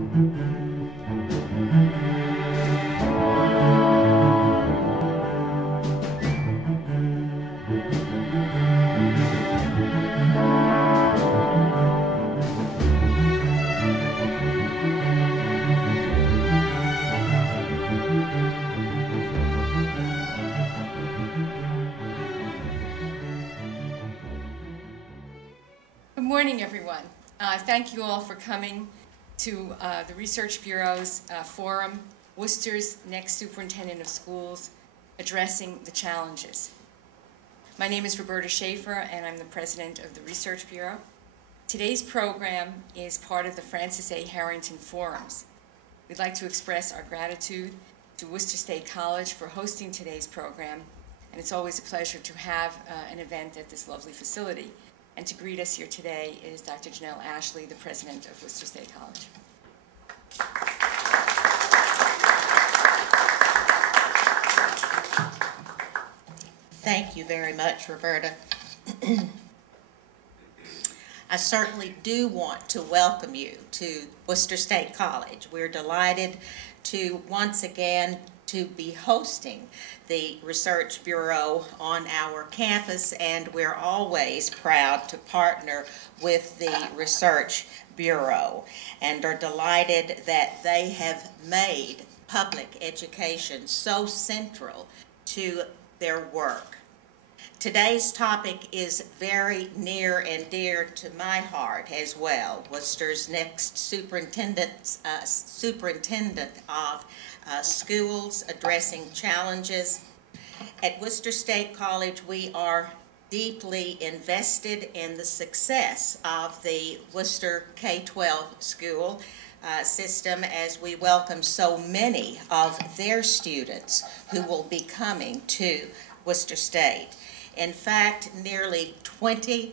Good morning, everyone. Thank you all for coming to the Research Bureau's forum, Worcester's Next Superintendent of Schools, Addressing the Challenges. My name is Roberta Schaefer, and I'm the president of the Research Bureau. Today's program is part of the Francis A. Harrington Forums. We'd like to express our gratitude to Worcester State College for hosting today's program, and it's always a pleasure to have an event at this lovely facility. And to greet us here today is Dr. Janelle Ashley, the president of Worcester State College. Thank you very much, Roberta. I certainly do want to welcome you to Worcester State College. We're delighted to once again to be hosting the Research Bureau on our campus, and we're always proud to partner with the Research Bureau and are delighted that they have made public education so central to their work. Today's topic is very near and dear to my heart as well. Worcester's next superintendent of schools addressing challenges. At Worcester State College, we are deeply invested in the success of the Worcester K-12 school system as we welcome so many of their students who will be coming to Worcester State. In fact, nearly 20%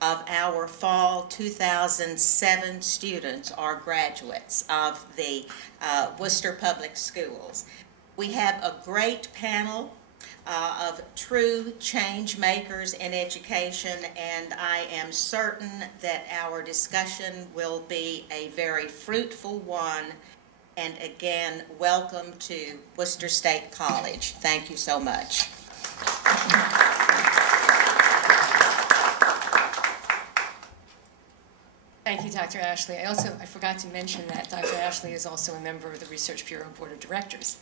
of our fall 2007 students are graduates of the Worcester Public Schools. We have a great panel of true change makers in education, and I am certain that our discussion will be a very fruitful one. And again, welcome to Worcester State College. Thank you so much. Thank you, Dr. Ashley. I forgot to mention that Dr. Ashley is also a member of the Research Bureau Board of Directors.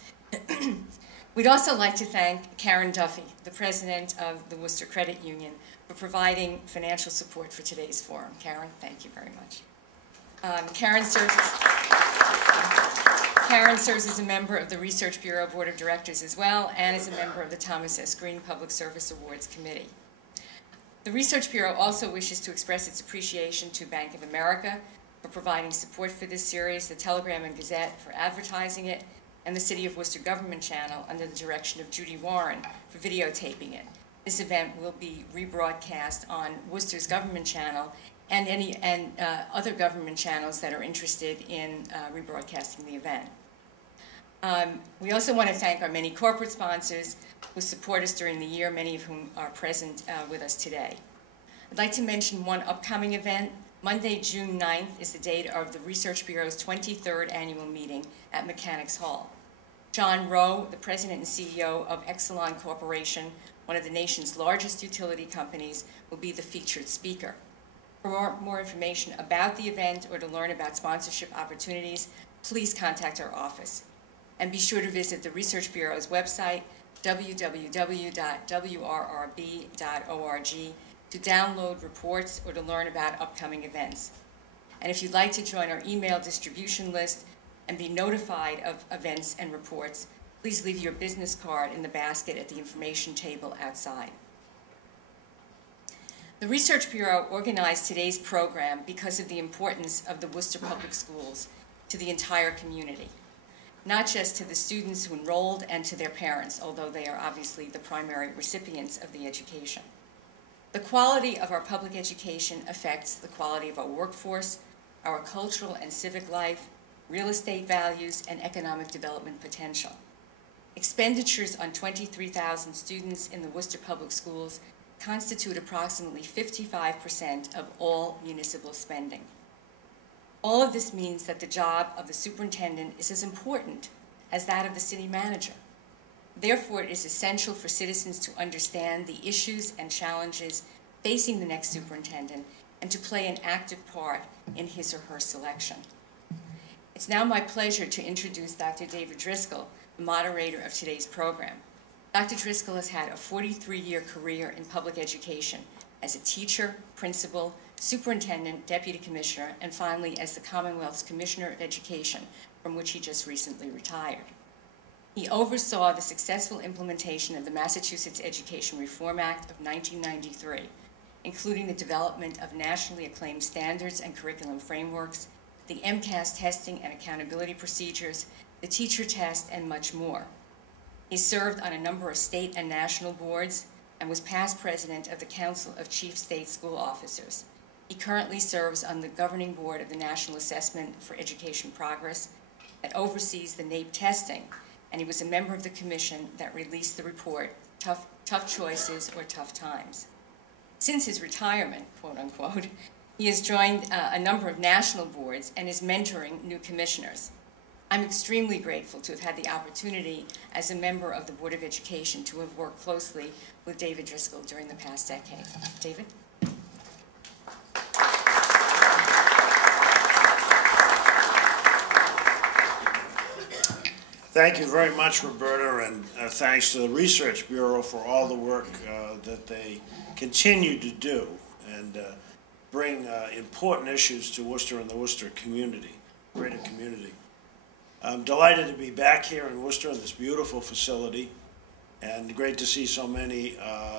We'd also like to thank Karen Duffy, the president of the Worcester Credit Union, for providing financial support for today's forum. Karen, thank you very much. Karen serves as a member of the Research Bureau Board of Directors as well, and is a member of the Thomas S. Green Public Service Awards Committee. The Research Bureau also wishes to express its appreciation to Bank of America for providing support for this series, the Telegram and Gazette for advertising it, and the City of Worcester Government Channel under the direction of Judy Warren for videotaping it. This event will be rebroadcast on Worcester's Government Channel and other government channels that are interested in rebroadcasting the event. We also want to thank our many corporate sponsors who support us during the year, many of whom are present with us today. I'd like to mention one upcoming event. Monday, June 9th is the date of the Research Bureau's 23rd annual meeting at Mechanics Hall. John Rowe, the president and CEO of Exelon Corporation, one of the nation's largest utility companies, will be the featured speaker. For more information about the event or to learn about sponsorship opportunities, please contact our office. And be sure to visit the Research Bureau's website, www.wrrb.org, to download reports or to learn about upcoming events. And if you'd like to join our email distribution list and be notified of events and reports, please leave your business card in the basket at the information table outside. The Research Bureau organized today's program because of the importance of the Worcester Public Schools to the entire community, not just to the students who enrolled and to their parents, although they are obviously the primary recipients of the education. The quality of our public education affects the quality of our workforce, our cultural and civic life, real estate values, and economic development potential. Expenditures on 23,000 students in the Worcester Public Schools constitute approximately 55% of all municipal spending. All of this means that the job of the superintendent is as important as that of the city manager. Therefore, it is essential for citizens to understand the issues and challenges facing the next superintendent and to play an active part in his or her selection. It's now my pleasure to introduce Dr. David Driscoll, the moderator of today's program. Dr. Driscoll has had a 43-year career in public education as a teacher, principal, superintendent, deputy commissioner, and finally as the Commonwealth's Commissioner of Education, from which he just recently retired. He oversaw the successful implementation of the Massachusetts Education Reform Act of 1993, including the development of nationally acclaimed standards and curriculum frameworks, the MCAS testing and accountability procedures, the teacher test, and much more. He served on a number of state and national boards and was past president of the Council of Chief State School Officers. He currently serves on the governing board of the National Assessment for Education Progress that oversees the NAEP testing, and he was a member of the commission that released the report, Tough Choices or Tough Times. Since his retirement, quote unquote, he has joined a number of national boards and is mentoring new commissioners. I'm extremely grateful to have had the opportunity as a member of the Board of Education to have worked closely with David Driscoll during the past decade. David? Thank you very much, Roberta, and thanks to the Research Bureau for all the work that they continue to do and bring important issues to Worcester and the Worcester community, greater community. I'm delighted to be back here in Worcester in this beautiful facility, and great to see so many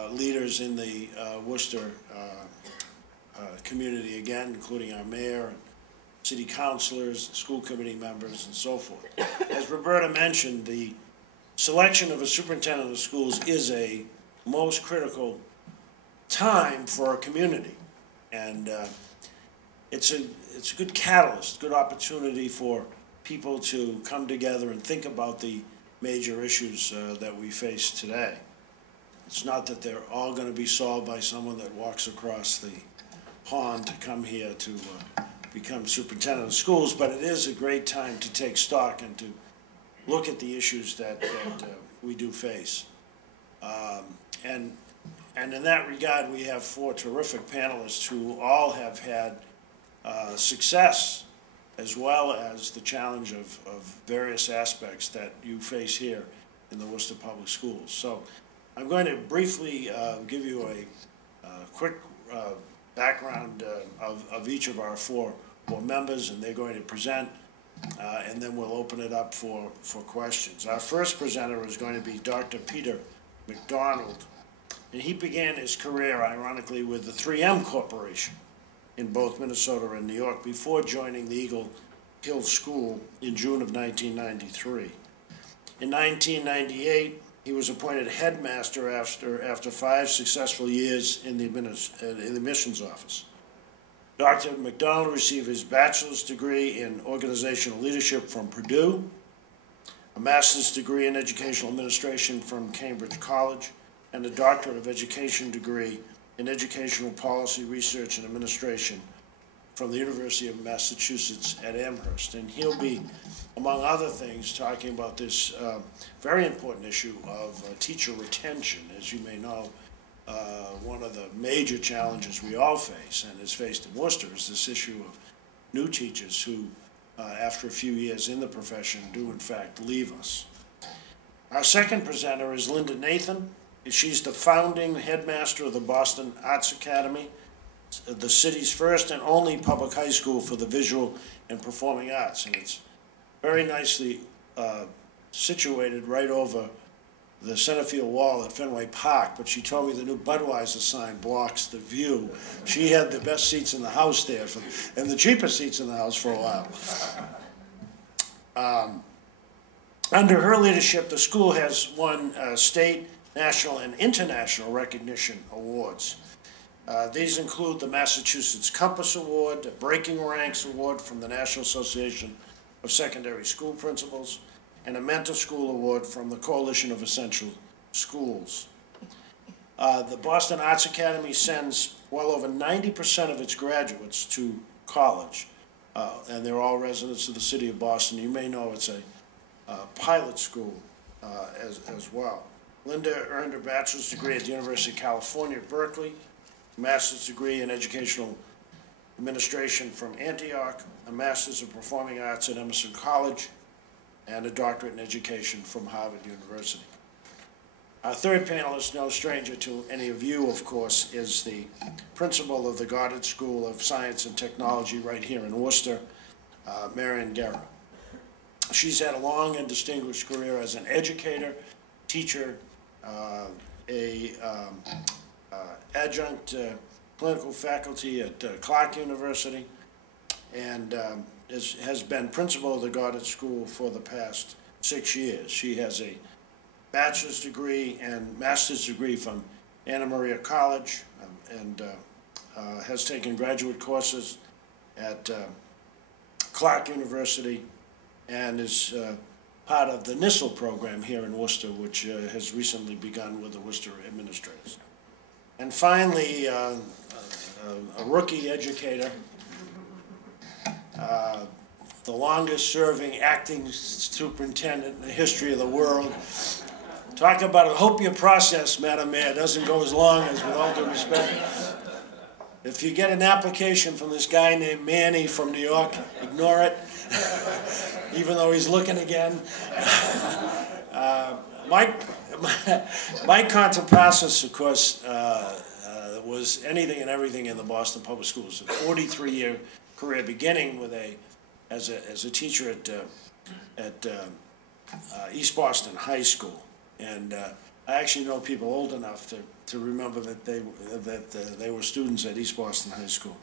leaders in the Worcester community again, including our mayor and city councilors, school committee members, and so forth. As Roberta mentioned, the selection of a superintendent of schools is a most critical time for a community, and it's a good catalyst, good opportunity for people to come together and think about the major issues that we face today. It's not that they're all going to be solved by someone that walks across the pond to come here to become superintendent of schools, but it is a great time to take stock and to look at the issues that we do face. And in that regard, we have four terrific panelists who all have had success, as well as the challenge of various aspects that you face here in the Worcester Public Schools. So I'm going to briefly give you a quick background of each of our four members, and they're going to present, and then we'll open it up for questions. Our first presenter is going to be Dr. Peter McDonald, and he began his career, ironically, with the 3M Corporation in both Minnesota and New York before joining the Eagle Hill School in June of 1993. In 1998, he was appointed headmaster after 5 successful years in the admissions office. Dr. McDonald received his bachelor's degree in organizational leadership from Purdue, a master's degree in educational administration from Cambridge College, and a doctorate of education degree in educational policy, research, and administration from the University of Massachusetts at Amherst. And he'll be, among other things, talking about this very important issue of teacher retention. As you may know, one of the major challenges we all face, and is faced in Worcester, is this issue of new teachers who, after a few years in the profession, do in fact leave us. Our second presenter is Linda Nathan. She's the founding headmaster of the Boston Arts Academy, the city's first and only public high school for the visual and performing arts. And it's very nicely situated right over the center field wall at Fenway Park, but she told me the new Budweiser sign blocks the view. She had the best seats in the house there, and the cheapest seats in the house for a while. Under her leadership, the school has won state, national, and international recognition awards. These include the Massachusetts Compass Award, the Breaking Ranks Award from the National Association of Secondary School Principals, and a Mentor School Award from the Coalition of Essential Schools. The Boston Arts Academy sends well over 90% of its graduates to college. and they're all residents of the city of Boston. You may know it's a pilot school as well. Linda earned her bachelor's degree at the University of California at Berkeley, a master's degree in educational administration from Antioch, a master's of performing arts at Emerson College, and a doctorate in education from Harvard University. Our third panelist, no stranger to any of you, of course, is the principal of the Goddard School of Science and Technology right here in Worcester, Marion Guerra. She's had a long and distinguished career as an educator, teacher, adjunct clinical faculty at Clark University, and has been principal of the Goddard School for the past 6 years. She has a bachelor's degree and master's degree from Anna Maria College, and has taken graduate courses at Clark University, and is part of the NISL program here in Worcester, which has recently begun with the Worcester administrators. And finally, a rookie educator, the longest-serving acting superintendent in the history of the world. Talk about a hope your process, Madam Mayor, doesn't go as long as, with all due respect. If you get an application from this guy named Manny from New York, ignore it, even though he's looking again. Mike Contrepasis, of course, was anything and everything in the Boston Public Schools. A 43-year career, beginning with as a teacher at East Boston High School, and I actually know people old enough to remember that they were students at East Boston High School.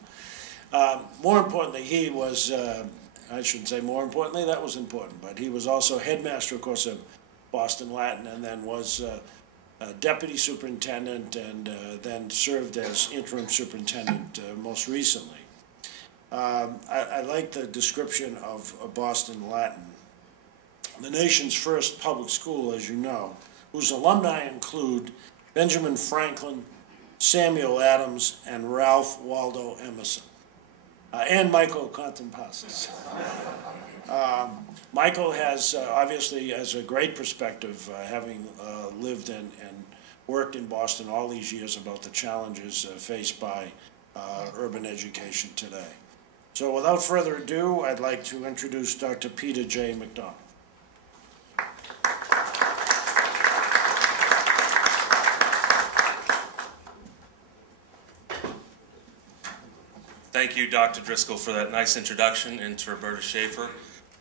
More importantly, he was, I shouldn't say more importantly, that was important, but he was also headmaster, of course, of Boston Latin, and then was deputy superintendent, and then served as interim superintendent most recently. I like the description of Boston Latin, the nation's first public school, as you know, whose alumni include Benjamin Franklin, Samuel Adams, and Ralph Waldo Emerson, and Michael Contrepasis. Michael has obviously has a great perspective, having lived and worked in Boston all these years, about the challenges faced by urban education today. So without further ado, I'd like to introduce Dr. Peter J. McDonald. Thank you, Dr. Driscoll, for that nice introduction, and to Roberta Schaefer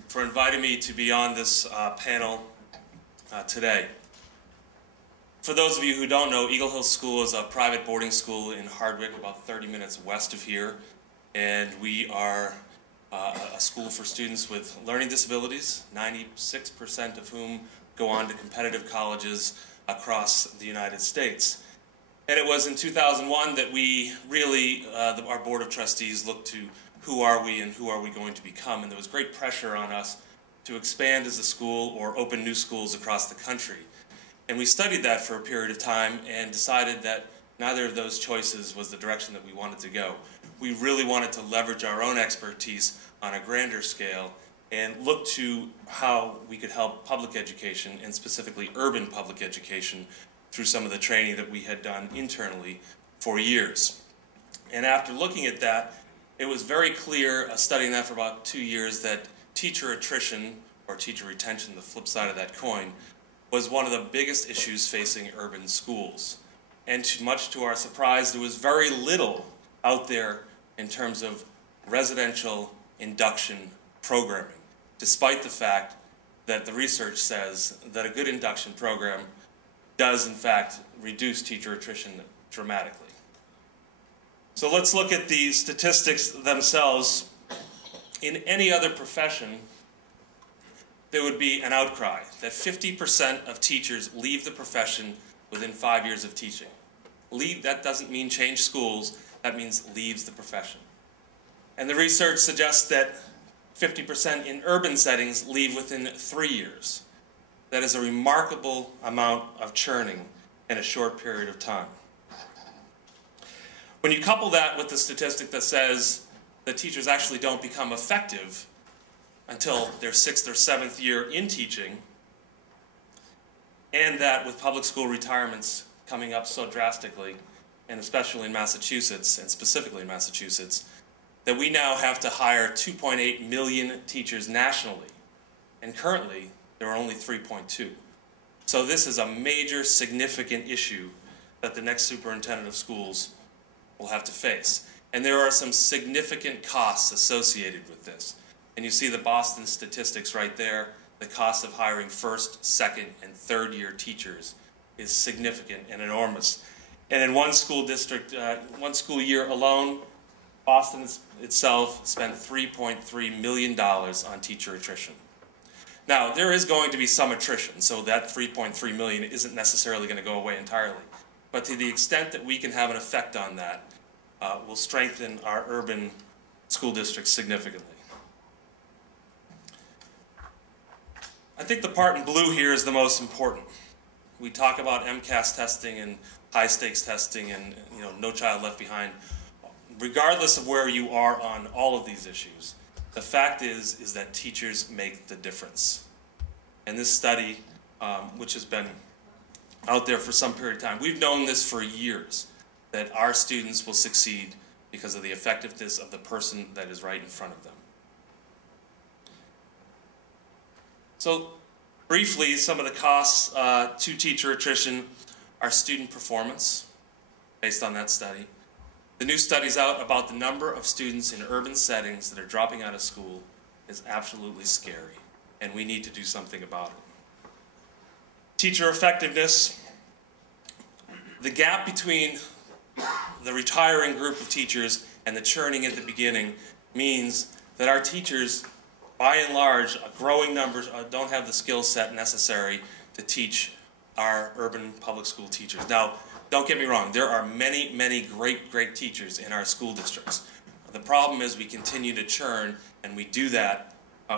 for inviting me to be on this panel today. For those of you who don't know, Eagle Hill School is a private boarding school in Hardwick, about 30 minutes west of here, and we are a school for students with learning disabilities, 96% of whom go on to competitive colleges across the United States. And it was in 2001 that we really, our Board of Trustees, looked to who are we and who are we going to become, and there was great pressure on us to expand as a school or open new schools across the country. And we studied that for a period of time and decided that neither of those choices was the direction that we wanted to go. We really wanted to leverage our own expertise on a grander scale and look to how we could help public education, and specifically urban public education, through some of the training that we had done internally for years. And after looking at that, it was very clear, studying that for about 2 years, that teacher attrition, or teacher retention, the flip side of that coin, was one of the biggest issues facing urban schools. And much to our surprise, there was very little out there in terms of residential induction programming, despite the fact that the research says that a good induction program does, in fact, reduce teacher attrition dramatically. So let's look at the statistics themselves. In any other profession, there would be an outcry that 50% of teachers leave the profession within 5 years of teaching. Leave, that doesn't mean change schools, that means leaves the profession. And the research suggests that 50% in urban settings leave within 3 years. That is a remarkable amount of churning in a short period of time. When you couple that with the statistic that says that teachers actually don't become effective until their 6th or 7th year in teaching, and that with public school retirements coming up so drastically, and especially in Massachusetts, and specifically in Massachusetts, that we now have to hire 2.8 million teachers nationally, and currently there are only 3.2. So this is a major, significant issue that the next superintendent of schools will have to face. And there are some significant costs associated with this. And you see the Boston statistics right there. The cost of hiring first, second, and third year teachers is significant and enormous. And in one school district, one school year alone, Boston itself spent $3.3 million on teacher attrition. Now, there is going to be some attrition, so that $3.3 million isn't necessarily going to go away entirely. But to the extent that we can have an effect on that, will strengthen our urban school districts significantly. I think the part in blue here is the most important. We talk about MCAS testing and high-stakes testing and No Child Left Behind. Regardless of where you are on all of these issues, the fact is that teachers make the difference. And this study, which has been out there for some period of time, we've known this for years, that our students will succeed because of the effectiveness of the person that is right in front of them. So briefly, some of the costs to teacher attrition are student performance, based on that study. The new studies out about the number of students in urban settings that are dropping out of school is absolutely scary, and we need to do something about it. Teacher effectiveness, the gap between the retiring group of teachers and the churning at the beginning means that our teachers, by and large, growing numbers, don't have the skill set necessary to teach our urban public school teachers. Now, don't get me wrong, there are many, many great teachers in our school districts. The problem is we continue to churn, and we do that,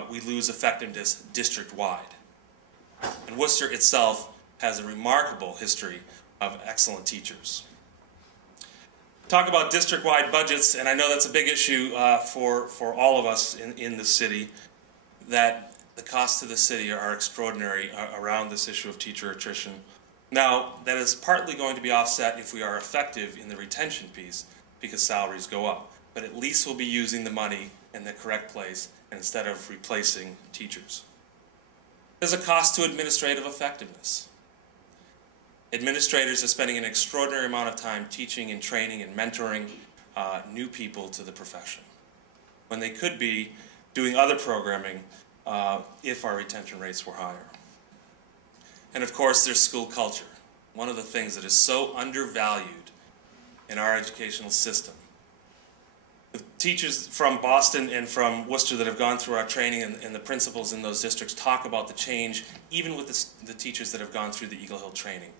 we lose effectiveness district-wide. And Worcester itself has a remarkable history of excellent teachers. Talk about district-wide budgets, and I know that's a big issue for all of us in the city, that the costs to the city are extraordinary around this issue of teacher attrition. Now, that is partly going to be offset if we are effective in the retention piece, because salaries go up. But at least we'll be using the money in the correct place instead of replacing teachers. There's a cost to administrative effectiveness. Administrators are spending an extraordinary amount of time teaching and training and mentoring new people to the profession, when they could be doing other programming if our retention rates were higher. And of course, there's school culture, one of the things that is so undervalued in our educational system. The teachers from Boston and from Worcester that have gone through our training and the principals in those districts talk about the change, even with the teachers that have gone through the Eagle Hill training,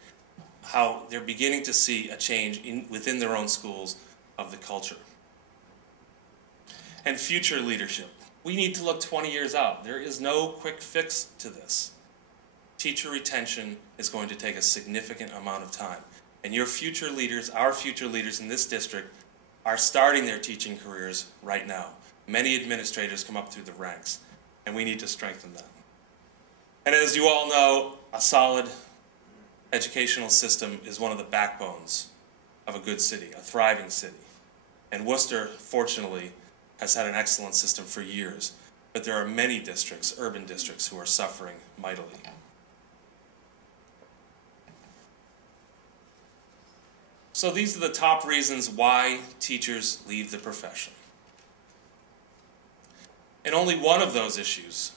how they're beginning to see a change within their own schools of the culture. And future leadership. We need to look 20 years out. There is no quick fix to this. Teacher retention is going to take a significant amount of time. And your future leaders, our future leaders in this district, are starting their teaching careers right now. Many administrators come up through the ranks, and we need to strengthen them. And as you all know, a solid educational system is one of the backbones of a good city, a thriving city. And Worcester, fortunately, has had an excellent system for years, but there are many districts, urban districts, who are suffering mightily. So these are the top reasons why teachers leave the profession. And only one of those issues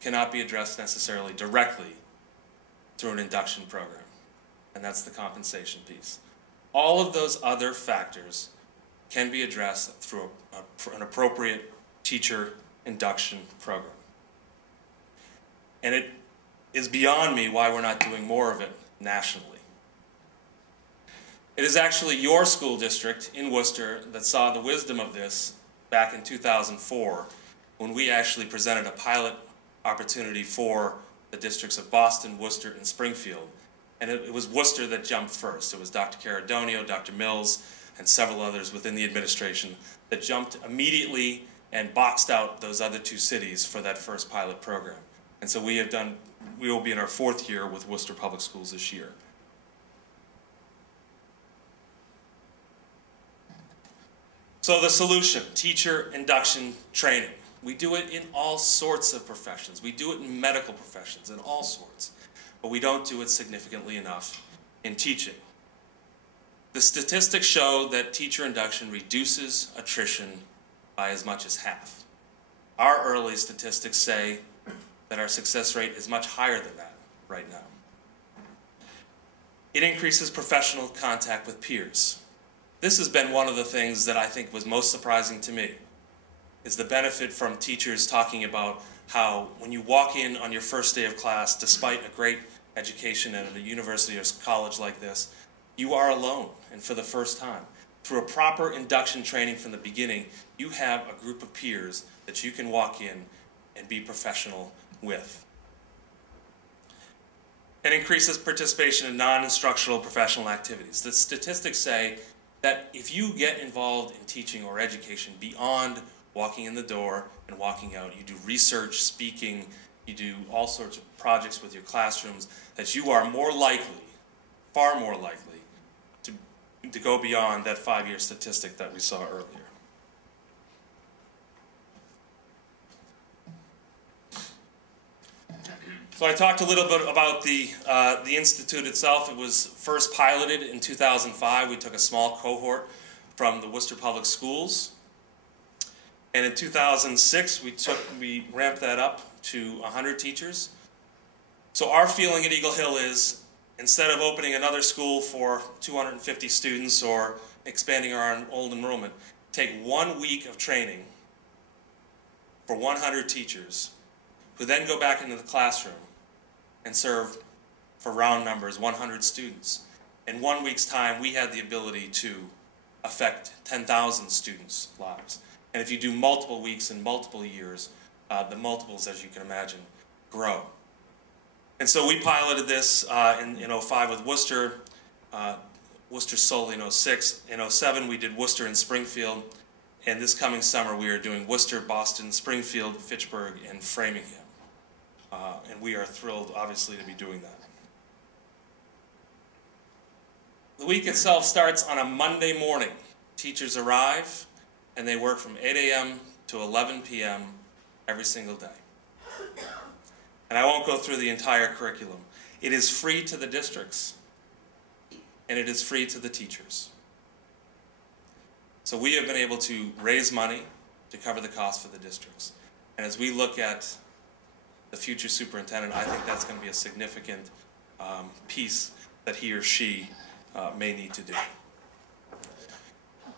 cannot be addressed necessarily directly through an induction program, and that's the compensation piece. All of those other factors can be addressed through an appropriate teacher induction program. And it is beyond me why we're not doing more of it nationally. It is actually your school district in Worcester that saw the wisdom of this back in 2004, when we actually presented a pilot opportunity for the districts of Boston, Worcester, and Springfield. And it was Worcester that jumped first. It was Dr. Caradonio, Dr. Mills, and several others within the administration that jumped immediately and boxed out those other 2 cities for that first pilot program. And so we will be in our 4th year with Worcester Public Schools this year. So the solution, teacher induction training. We do it in all sorts of professions. We do it in medical professions, in all sorts. But we don't do it significantly enough in teaching. The statistics show that teacher induction reduces attrition by as much as half. Our early statistics say that our success rate is much higher than that right now. It increases professional contact with peers. This has been one of the things that I think was most surprising to me, is the benefit from teachers talking about how when you walk in on your first day of class, despite a great education at a university or college like this, you are alone, and for the first time. Through a proper induction training from the beginning, you have a group of peers that you can walk in and be professional with. It increases participation in non-instructional professional activities. The statistics say that if you get involved in teaching or education beyond walking in the door and walking out, you do research, speaking, you do all sorts of projects with your classrooms, that you are more likely, far more likely, to go beyond that 5-year statistic that we saw earlier. So I talked a little bit about the Institute itself. It was first piloted in 2005. We took a small cohort from the Worcester Public Schools. And in 2006, we ramped that up to 100 teachers. So our feeling at Eagle Hill is, instead of opening another school for 250 students or expanding our old enrollment, take 1 week of training for 100 teachers who then go back into the classroom and serve, for round numbers, 100 students. In 1 week's time, we had the ability to affect 10,000 students' lives. And if you do multiple weeks and multiple years, the multiples, as you can imagine, grow. And so we piloted this in 05 with Worcester, Worcester solely in 06. In 07, we did Worcester and Springfield. And this coming summer, we are doing Worcester, Boston, Springfield, Fitchburg, and Framingham. And we are thrilled, obviously, to be doing that. The week itself starts on a Monday morning. Teachers arrive, and they work from 8 a.m. to 11 p.m. every single day. And I won't go through the entire curriculum. It is free to the districts, and it is free to the teachers. So we have been able to raise money to cover the cost for the districts. And as we look at the future superintendent, I think that's going to be a significant piece that he or she may need to do.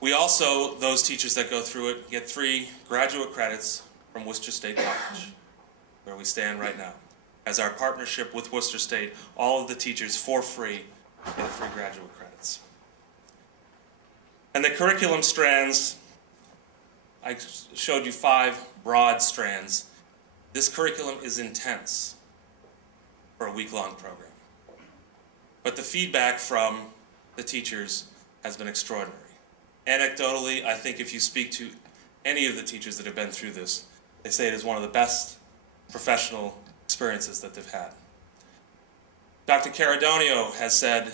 We also, those teachers that go through it, get 3 graduate credits from Worcester State College, where we stand right now. As our partnership with Worcester State, all of the teachers for free get 3 graduate credits. And the curriculum strands, I showed you 5 broad strands. This curriculum is intense for a week-long program. But the feedback from the teachers has been extraordinary. Anecdotally, I think if you speak to any of the teachers that have been through this, they say it is one of the best professional experiences that they've had. Dr. Caradonio has said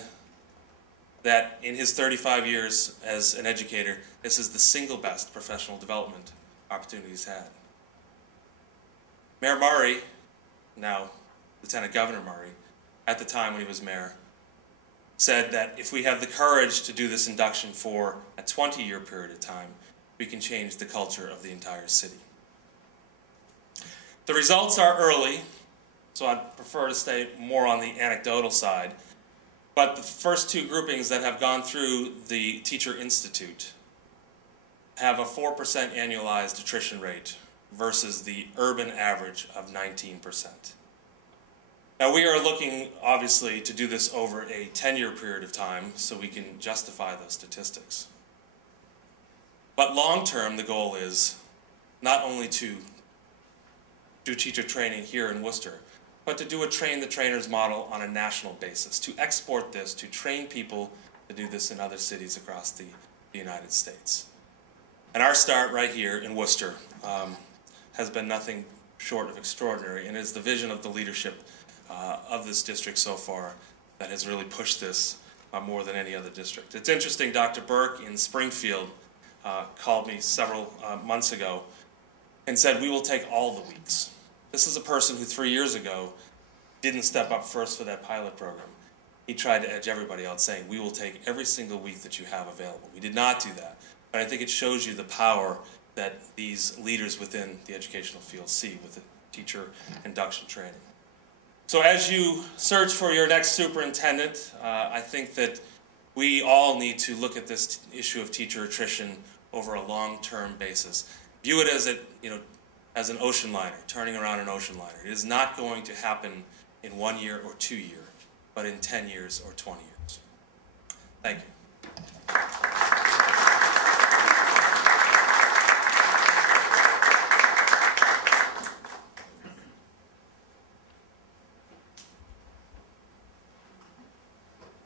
that in his 35 years as an educator, this is the single best professional development opportunity he's had. Mayor Murray, now Lieutenant Governor Murray, at the time when he was mayor, said that if we have the courage to do this induction for a 20-year period of time, we can change the culture of the entire city. The results are early, so I'd prefer to stay more on the anecdotal side. But the first 2 groupings that have gone through the Teacher Institute have a 4% annualized attrition rate versus the urban average of 19%. Now we are looking, obviously, to do this over a 10-year period of time so we can justify those statistics. But long-term, the goal is not only to do teacher training here in Worcester, but to do a train-the-trainers model on a national basis, to export this, to train people to do this in other cities across the the United States. And our start right here in Worcester has been nothing short of extraordinary, and is the vision of the leadership of this district so far that has really pushed this more than any other district. It's interesting, Dr. Burke in Springfield called me several months ago and said, "We will take all the weeks." This is a person who 3 years ago didn't step up first for that pilot program. He tried to edge everybody out, saying, "We will take every single week that you have available." We did not do that, but I think it shows you the power that these leaders within the educational field see with the teacher induction training. So as you search for your next superintendent, I think that we all need to look at this issue of teacher attrition over a long-term basis. View it as an ocean liner, turning around an ocean liner. It is not going to happen in 1 year or 2 years, but in 10 years or 20 years. Thank you.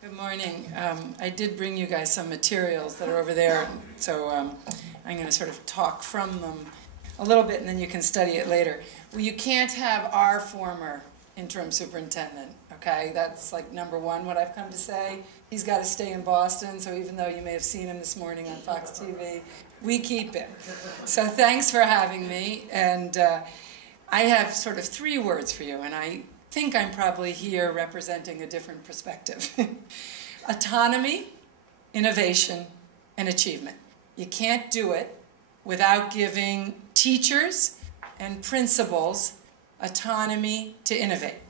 Good morning. I did bring you guys some materials that are over there, so I'm going to sort of talk from them a little bit, and then you can study it later. Well, you can't have our former interim superintendent, okay? That's like number one, what I've come to say. He's got to stay in Boston, so even though you may have seen him this morning on Fox TV, we keep him. So thanks for having me, and I have sort of 3 words for you, and I think I'm probably here representing a different perspective. Autonomy, innovation, and achievement. You can't do it without giving teachers and principals autonomy to innovate.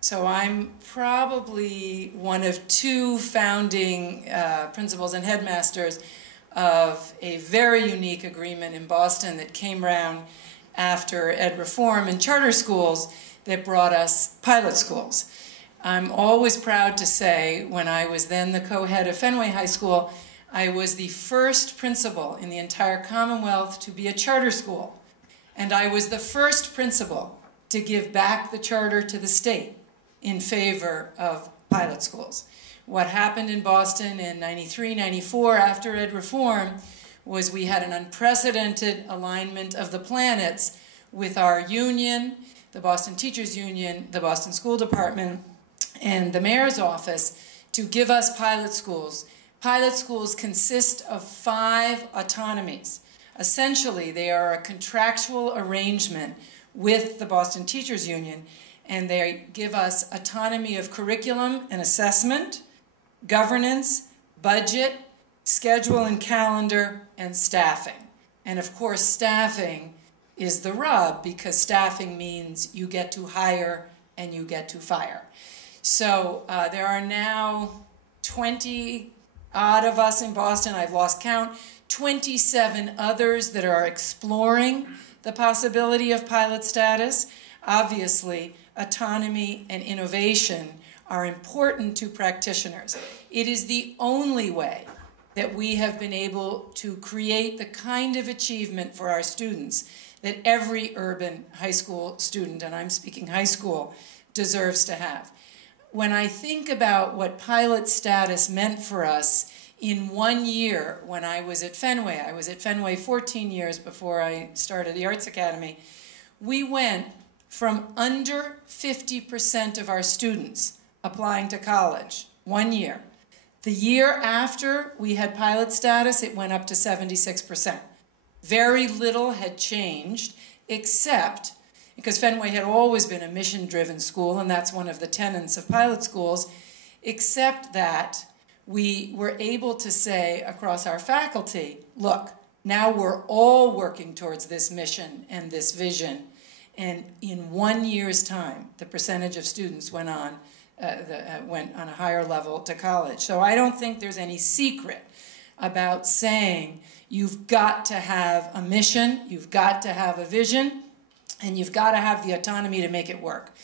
So I'm probably one of 2 founding principals and headmasters of a very unique agreement in Boston that came around after ed reform and charter schools that brought us pilot schools. I'm always proud to say, when I was then the co-head of Fenway High School, I was the first principal in the entire Commonwealth to be a charter school. And I was the first principal to give back the charter to the state in favor of pilot schools. What happened in Boston in '93, '94 after ed reform was we had an unprecedented alignment of the planets with our union, the Boston Teachers Union, the Boston School Department, and the mayor's office to give us pilot schools. Pilot schools consist of 5 autonomies. Essentially, they are a contractual arrangement with the Boston Teachers Union, and they give us autonomy of curriculum and assessment, governance, budget, schedule and calendar, and staffing. And of course, staffing is the rub, because staffing means you get to hire and you get to fire. So there are now 20 odd of us in Boston, I've lost count, 27 others that are exploring the possibility of pilot status. Obviously, autonomy and innovation are important to practitioners. It is the only way that we have been able to create the kind of achievement for our students that every urban high school student, and I'm speaking high school, deserves to have. When I think about what pilot status meant for us in 1 year when I was at Fenway 14 years before I started the Arts Academy, we went from under 50% of our students applying to college 1 year. The year after we had pilot status, it went up to 76%. Very little had changed, except because Fenway had always been a mission-driven school, and that's one of the tenets of pilot schools, except that we were able to say across our faculty, look, now we're all working towards this mission and this vision. And in 1 year's time, the percentage of students went on a higher level to college. So I don't think there's any secret about saying you've got to have a mission, you've got to have a vision, and you've got to have the autonomy to make it work.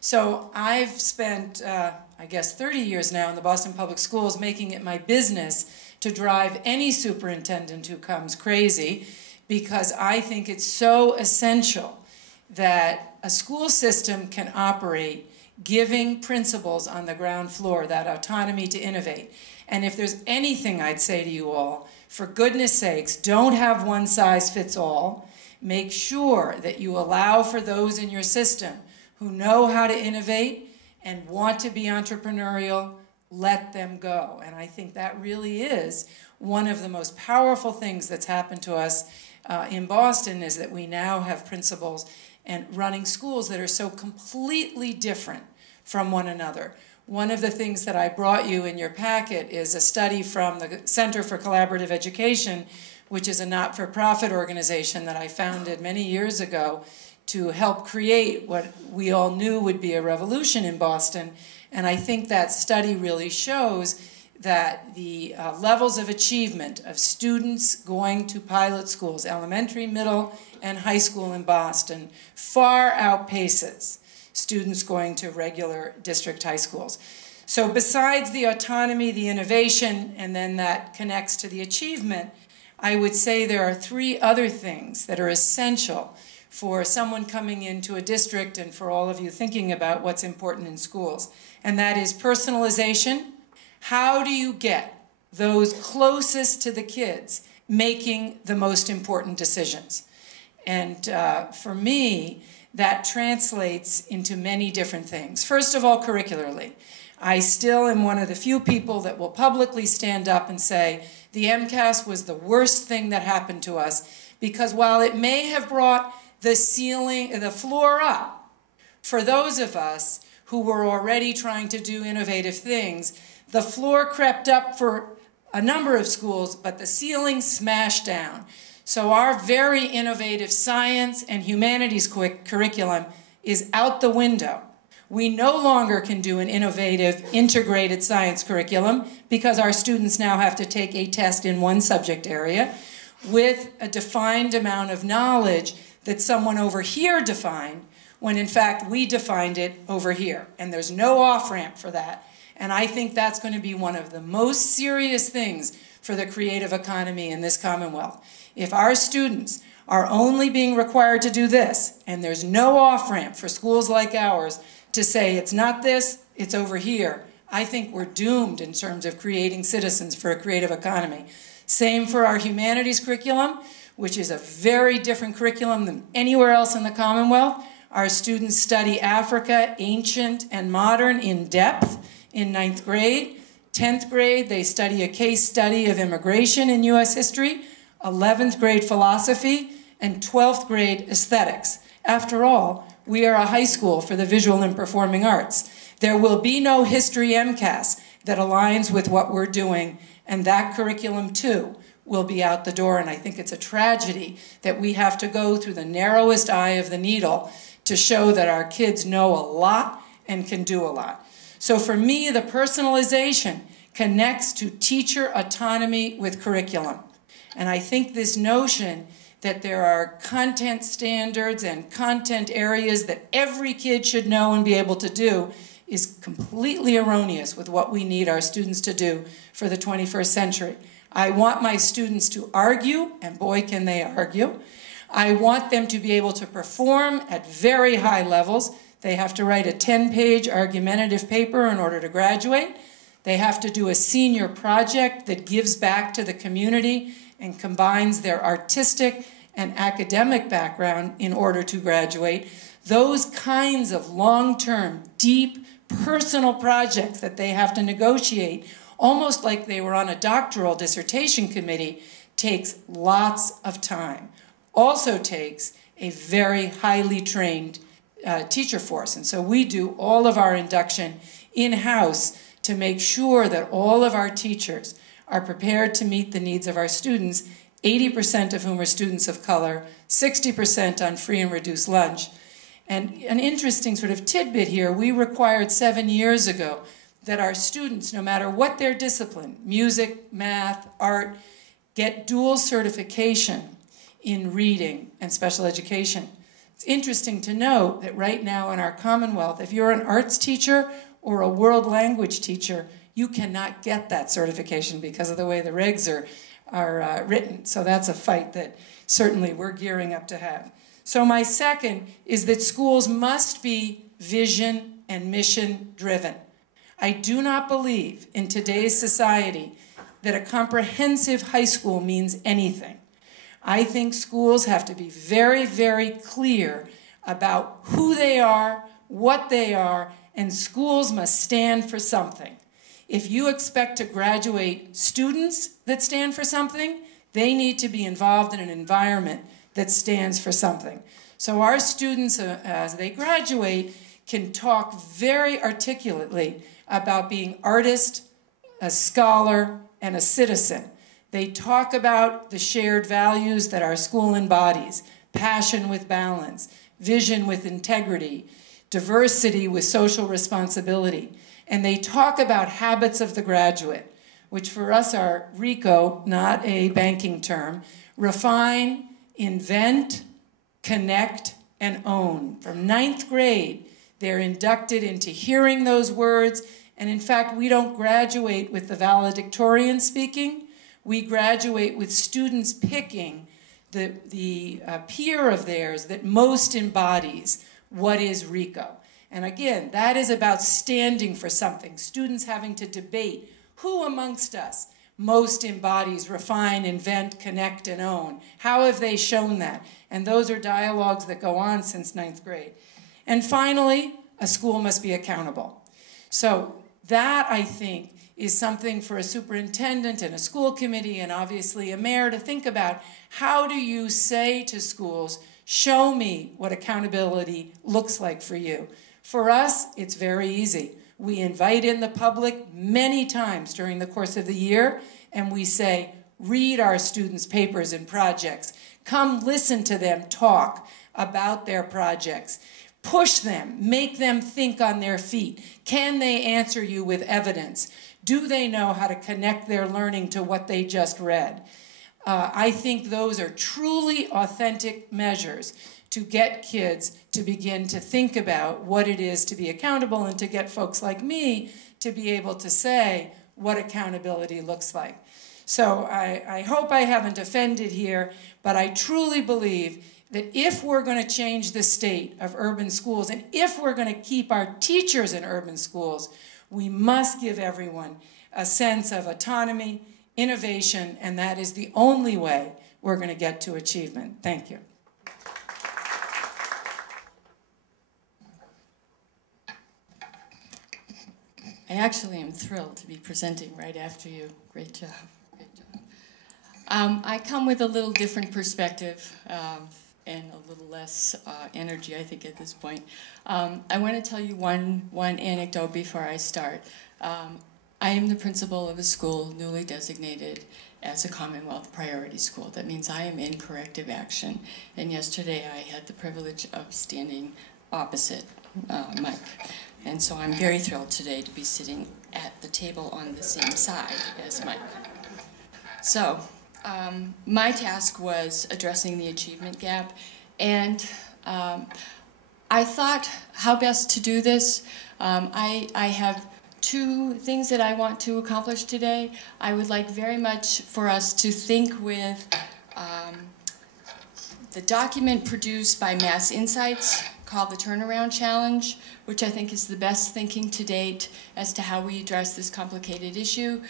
So I've spent, I guess, 30 years now in the Boston Public Schools making it my business to drive any superintendent who comes crazy, because I think it's so essential that a school system can operate giving principals on the ground floor that autonomy to innovate. And if there's anything I'd say to you all, For goodness sakes, don't have one size fits all. Make sure that you allow for those in your system who know how to innovate and want to be entrepreneurial. Let them go. And I think that really is one of the most powerful things that's happened to us in Boston, is that we now have principals and running schools that are so completely different from one another. One of the things that I brought you in your packet is a study from the Center for Collaborative Education, which is a not-for-profit organization that I founded many years ago to help create what we all knew would be a revolution in Boston. And I think that study really shows that the levels of achievement of students going to pilot schools, elementary, middle, and high school in Boston, far outpaces students going to regular district high schools. So besides the autonomy, the innovation, and then that connects to the achievement, I would say there are three other things that are essential for someone coming into a district and for all of you thinking about what's important in schools. And that is personalization. How do you get those closest to the kids making the most important decisions? And for me, that translates into many different things. First of all, curricularly. I still am one of the few people that will publicly stand up and say the MCAS was the worst thing that happened to us, because while it may have brought the floor up for those of us who were already trying to do innovative things, the floor crept up for a number of schools, but the ceiling smashed down. So our very innovative science and humanities curriculum is out the window. We no longer can do an innovative integrated science curriculum because our students now have to take a test in one subject area with a defined amount of knowledge that someone over here defined, when in fact we defined it over here. And there's no off-ramp for that. And I think that's going to be one of the most serious things for the creative economy in this Commonwealth. If our students are only being required to do this, and there's no off-ramp for schools like ours to say it's not this, it's over here, I think we're doomed in terms of creating citizens for a creative economy. Same for our humanities curriculum, which is a very different curriculum than anywhere else in the Commonwealth. Our students study Africa, ancient and modern, in depth in 9th grade. 10th grade, they study a case study of immigration in U.S. history. 11th grade philosophy, and 12th grade aesthetics. After all, we are a high school for the visual and performing arts. There will be no history MCAS that aligns with what we're doing, and that curriculum too will be out the door. And I think it's a tragedy that we have to go through the narrowest eye of the needle to show that our kids know a lot and can do a lot. So for me, the personalization connects to teacher autonomy with curriculum. And I think this notion that there are content standards and content areas that every kid should know and be able to do is completely erroneous with what we need our students to do for the 21st century. I want my students to argue, and boy can they argue. I want them to be able to perform at very high levels. They have to write a 10-page argumentative paper in order to graduate. They have to do a senior project that gives back to the community and combines their artistic and academic background in order to graduate. Those kinds of long-term, deep, personal projects that they have to negotiate, almost like they were on a doctoral dissertation committee, takes lots of time. Also takes a very highly trained teacher force. And so we do all of our induction in-house to make sure that all of our teachers are prepared to meet the needs of our students, 80% of whom are students of color, 60% on free and reduced lunch. And an interesting sort of tidbit here, we required 7 years ago that our students, no matter what their discipline, music, math, art, get dual certification in reading and special education. It's interesting to note that right now in our Commonwealth, if you're an arts teacher or a world language teacher, you cannot get that certification because of the way the regs are written. So that's a fight that certainly we're gearing up to have. So my second is that schools must be vision and mission driven. I do not believe in today's society that a comprehensive high school means anything. I think schools have to be very, very clear about who they are, what they are, and schools must stand for something. If you expect to graduate students that stand for something, they need to be involved in an environment that stands for something. So our students, as they graduate, can talk very articulately about being artist, a scholar, and a citizen. They talk about the shared values that our school embodies: passion with balance, vision with integrity, diversity with social responsibility. And they talk about habits of the graduate, which for us are RICO, not a banking term: refine, invent, connect, and own. From 9th grade, they're inducted into hearing those words. And in fact, we don't graduate with the valedictorian speaking. We graduate with students picking the peer of theirs that most embodies what is RICO. And again, that is about standing for something. Students having to debate who amongst us most embodies refine, invent, connect, and own. How have they shown that? And those are dialogues that go on since 9th grade. And finally, a school must be accountable. So that, I think, is something for a superintendent and a school committee and obviously a mayor to think about. How do you say to schools, show me what accountability looks like for you? For us, it's very easy. We invite in the public many times during the course of the year, and we say, read our students' papers and projects. Come listen to them talk about their projects. Push them, make them think on their feet. Can they answer you with evidence? Do they know how to connect their learning to what they just read? I think those are truly authentic measures to get kids to begin to think about what it is to be accountable, and to get folks like me to be able to say what accountability looks like. So I hope I haven't offended here, but I truly believe that if we're going to change the state of urban schools, and if we're going to keep our teachers in urban schools, we must give everyone a sense of autonomy, innovation, and that is the only way we're going to get to achievement. Thank you. I actually am thrilled to be presenting right after you. Great job. Great job. I come with a little different perspective and a little less energy, I think, at this point. I want to tell you one anecdote before I start. I am the principal of a school newly designated as a Commonwealth priority school. That means I am in corrective action. And yesterday I had the privilege of standing opposite Mike. And so I'm very thrilled today to be sitting at the table on the same side as Mike. So my task was addressing the achievement gap. And I thought how best to do this. I have two things that I want to accomplish today. I would like very much for us to think with the document produced by Mass Insights called the Turnaround Challenge, which I think is the best thinking to date as to how we address this complicated issue.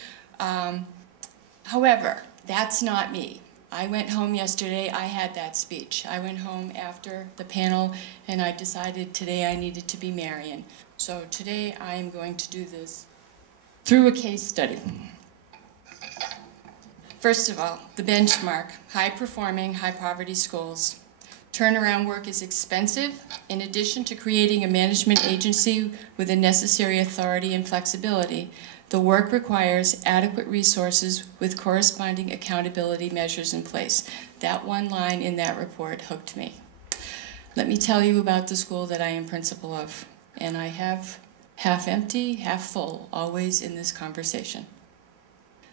However, that's not me. I went home yesterday, I had that speech. I went home after the panel and I decided today I needed to be Marion. So today I am going to do this through a case study. First of all, the benchmark, high-performing, high-poverty schools. Turnaround work is expensive. In addition to creating a management agency with the necessary authority and flexibility, the work requires adequate resources with corresponding accountability measures in place. That one line in that report hooked me. Let me tell you about the school that I am principal of, and I have half empty, half full, always in this conversation.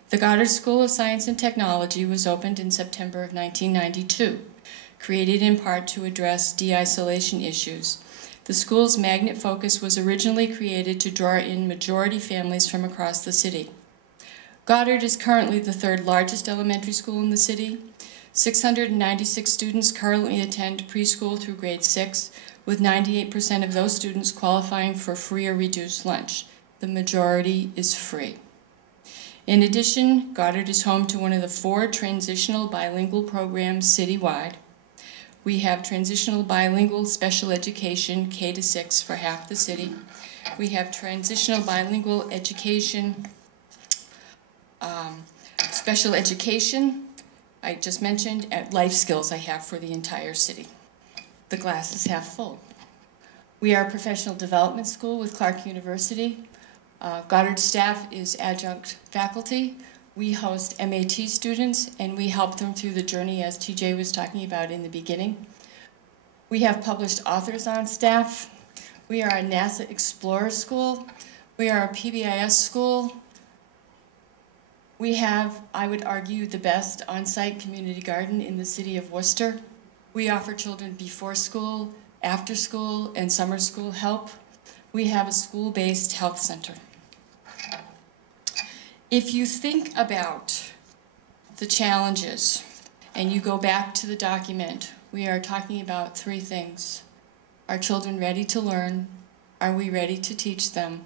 The Goddard School of Science and Technology was opened in September of 1992. Created in part to address de-isolation issues. The school's magnet focus was originally created to draw in majority families from across the city. Goddard is currently the third largest elementary school in the city. 696 students currently attend preschool through grade 6, with 98% of those students qualifying for free or reduced lunch. The majority is free. In addition, Goddard is home to one of the 4 transitional bilingual programs citywide. We have transitional bilingual special education K-6 for half the city. We have transitional bilingual education, special education, I just mentioned, at life skills I have for the entire city. The glass is half full. We are a professional development school with Clark University. Goddard staff is adjunct faculty. We host MAT students, and we help them through the journey as TJ was talking about in the beginning. We have published authors on staff. We are a NASA Explorer School. We are a PBIS school. We have, I would argue, the best on-site community garden in the city of Worcester. We offer children before school, after school, and summer school help. We have a school-based health center. If you think about the challenges and you go back to the document, we are talking about 3 things. Are children ready to learn? Are we ready to teach them?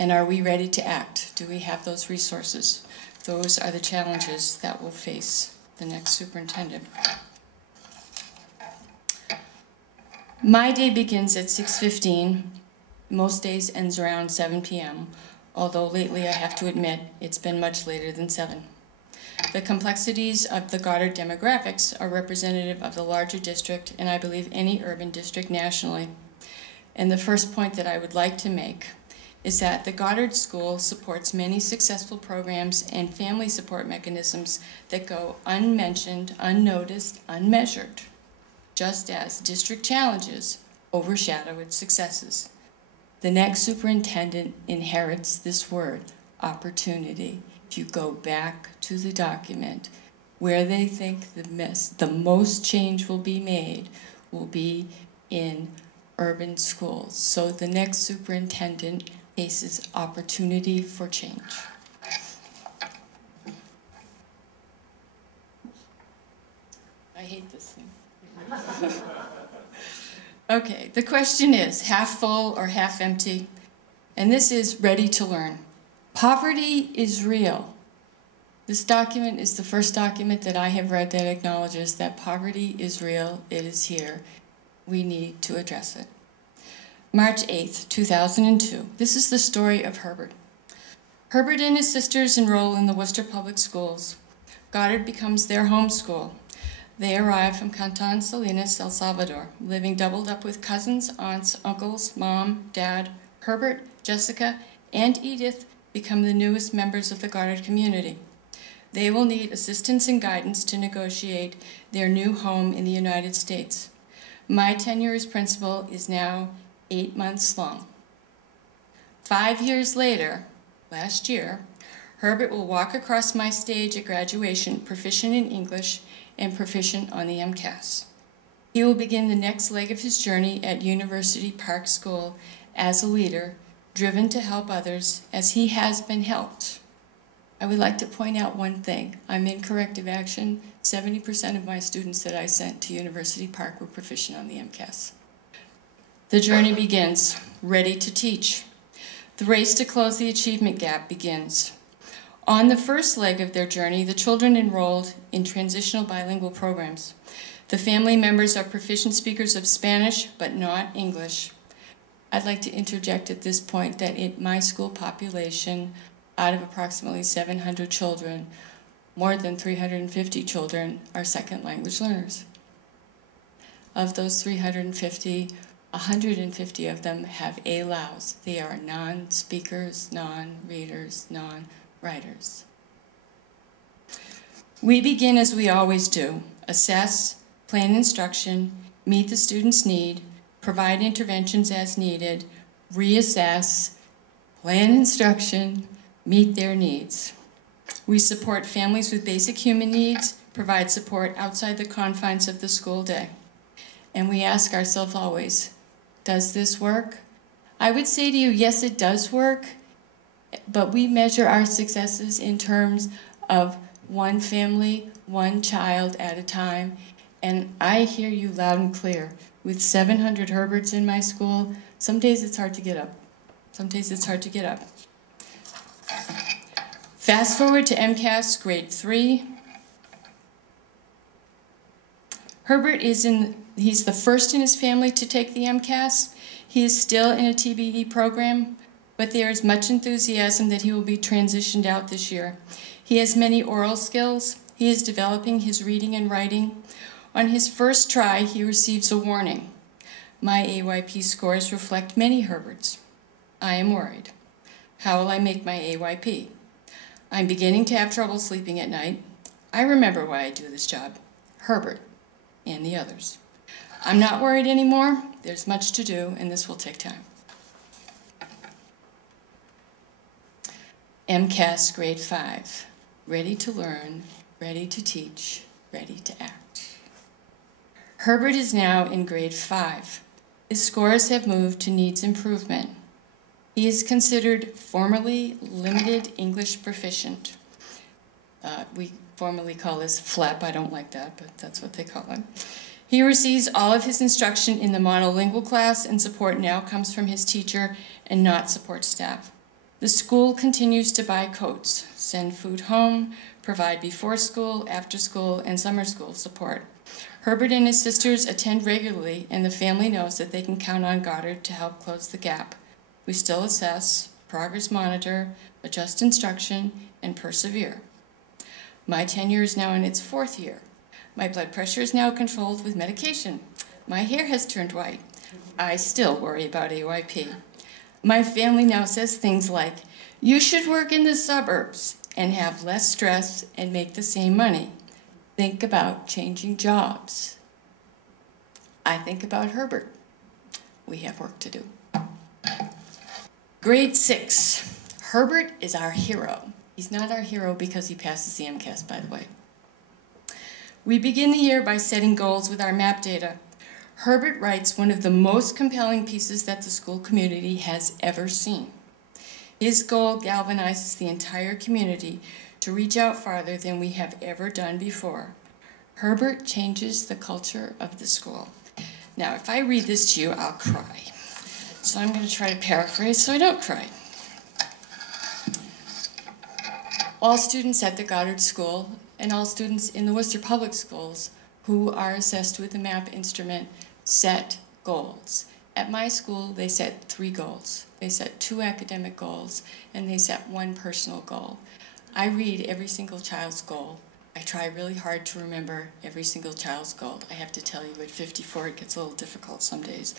And are we ready to act? Do we have those resources? Those are the challenges that will face the next superintendent. My day begins at 6:15. Most days ends around 7 p.m., although lately I have to admit it's been much later than 7. The complexities of the Goddard demographics are representative of the larger district, and I believe any urban district nationally. And the first point that I would like to make is that the Goddard School supports many successful programs and family support mechanisms that go unmentioned, unnoticed, unmeasured, just as district challenges overshadow its successes. The next superintendent inherits this word, opportunity. If you go back to the document, where they think the most change will be made will be in urban schools. So the next superintendent faces opportunity for change. I hate this thing. Okay, the question is half full or half empty, and this is ready to learn. Poverty is real. This document is the first document that I have read that acknowledges that poverty is real, it is here. We need to address it. March 8th, 2002. This is the story of Herbert. Herbert and his sisters enroll in the Worcester Public Schools. Goddard becomes their home school. They arrive from Canton Salinas, El Salvador, living doubled up with cousins, aunts, uncles, mom, dad. Herbert, Jessica, and Edith become the newest members of the Goddard community. They will need assistance and guidance to negotiate their new home in the United States. My tenure as principal is now 8 months long. 5 years later, last year, Herbert will walk across my stage at graduation proficient in English and proficient on the MCAS. He will begin the next leg of his journey at University Park School as a leader, driven to help others as he has been helped. I would like to point out one thing. I'm in corrective action. 70% of my students that I sent to University Park were proficient on the MCAS. The journey begins, ready to teach. The race to close the achievement gap begins. On the first leg of their journey, the children enrolled in transitional bilingual programs. The family members are proficient speakers of Spanish, but not English. I'd like to interject at this point that in my school population, out of approximately 700 children, more than 350 children are second language learners. Of those 350, 150 of them have ALAUs. They are non-speakers, non-readers, non-writers. We begin as we always do. Assess, plan instruction, meet the student's need, provide interventions as needed, reassess, plan instruction, meet their needs. We support families with basic human needs, provide support outside the confines of the school day. And we ask ourselves always, does this work? I would say to you, yes, it does work, but we measure our successes in terms of one family, one child at a time. And I hear you loud and clear. With 700 Herberts in my school, some days it's hard to get up. Some days it's hard to get up. Fast forward to MCAS Grade 3. Herbert he's the first in his family to take the MCAS. He is still in a TBE program, but there is much enthusiasm that he will be transitioned out this year. He has many oral skills. He is developing his reading and writing. On his first try, he receives a warning. My AYP scores reflect many Herberts. I am worried. How will I make my AYP? I'm beginning to have trouble sleeping at night. I remember why I do this job. Herbert and the others. I'm not worried anymore. There's much to do, and this will take time. MCAS Grade 5. Ready to learn, ready to teach, ready to act. Herbert is now in Grade 5. His scores have moved to needs improvement. He is considered formally limited English proficient. We formally call this FLEP. I don't like that, but that's what they call it. He receives all of his instruction in the monolingual class, and support now comes from his teacher and not support staff. The school continues to buy coats, send food home, provide before school, after school, and summer school support. Herbert and his sisters attend regularly, and the family knows that they can count on Goddard to help close the gap. We still assess, progress monitor, adjust instruction, and persevere. My tenure is now in its 4th year. My blood pressure is now controlled with medication. My hair has turned white. I still worry about AYP. My family now says things like, you should work in the suburbs and have less stress and make the same money. Think about changing jobs. I think about Herbert. We have work to do. Grade 6. Herbert is our hero. He's not our hero because he passes the MCAS, by the way. We begin the year by setting goals with our map data. Herbert writes one of the most compelling pieces that the school community has ever seen. His goal galvanizes the entire community to reach out farther than we have ever done before. Herbert changes the culture of the school. Now, if I read this to you, I'll cry. So I'm going to try to paraphrase so I don't cry. All students at the Goddard School and all students in the Worcester Public Schools who are assessed with the MAP instrument set goals. At my school, they set 3 goals. They set 2 academic goals, and they set 1 personal goal. I read every single child's goal. I try really hard to remember every single child's goal. I have to tell you, at 54, it gets a little difficult some days.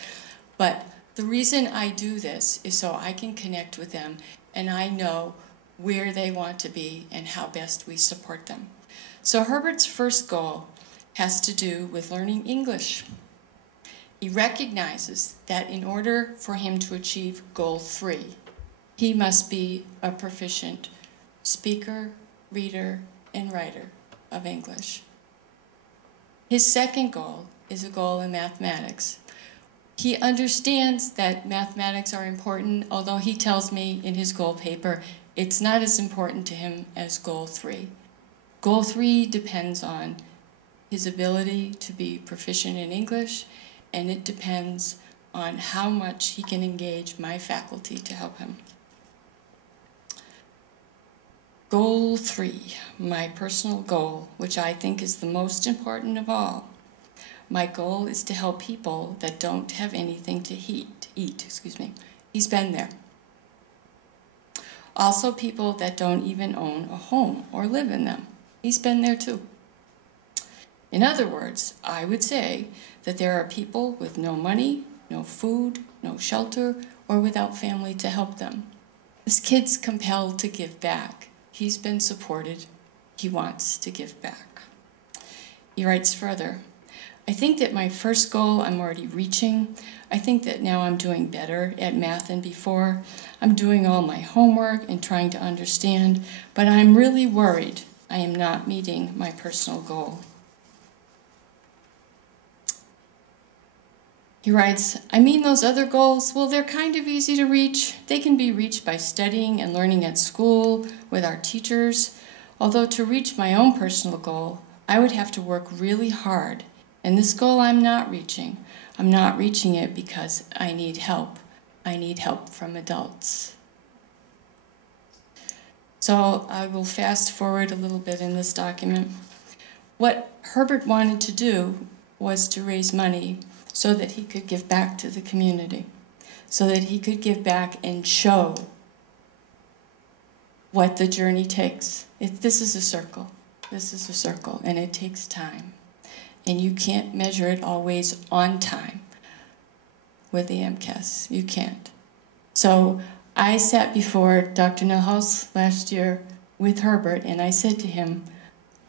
But the reason I do this is so I can connect with them, and I know where they want to be and how best we support them. So Herbert's first goal has to do with learning English. He recognizes that in order for him to achieve goal 3, he must be a proficient speaker, reader, and writer of English. His second goal is a goal in mathematics. He understands that mathematics are important, although he tells me in his goal paper it's not as important to him as goal 3. Goal 3 depends on his ability to be proficient in English, and it depends on how much he can engage my faculty to help him. Goal 3, my personal goal, which I think is the most important of all. My goal is to help people that don't have anything to eat. He's been there. Also people that don't even own a home or live in them. He's been there too. In other words, I would say that there are people with no money, no food, no shelter, or without family to help them. This kid's compelled to give back. He's been supported. He wants to give back. He writes further, I think that my first goal I'm already reaching. I think that now I'm doing better at math than before. I'm doing all my homework and trying to understand, but I'm really worried I am not meeting my personal goal. He writes, I mean those other goals, well, they're kind of easy to reach. They can be reached by studying and learning at school with our teachers. Although to reach my own personal goal, I would have to work really hard. And this goal I'm not reaching. I'm not reaching it because I need help. I need help from adults. So So I will fast forward a little bit in this document. What Herbert wanted to do was to raise money so that he could give back to the community, so that he could give back and show what the journey takes. This is a circle. This is a circle, and it takes time. And you can't measure it always on time with the MCAS. You can't. So I sat before Dr. Nilhaus last year with Herbert, and I said to him,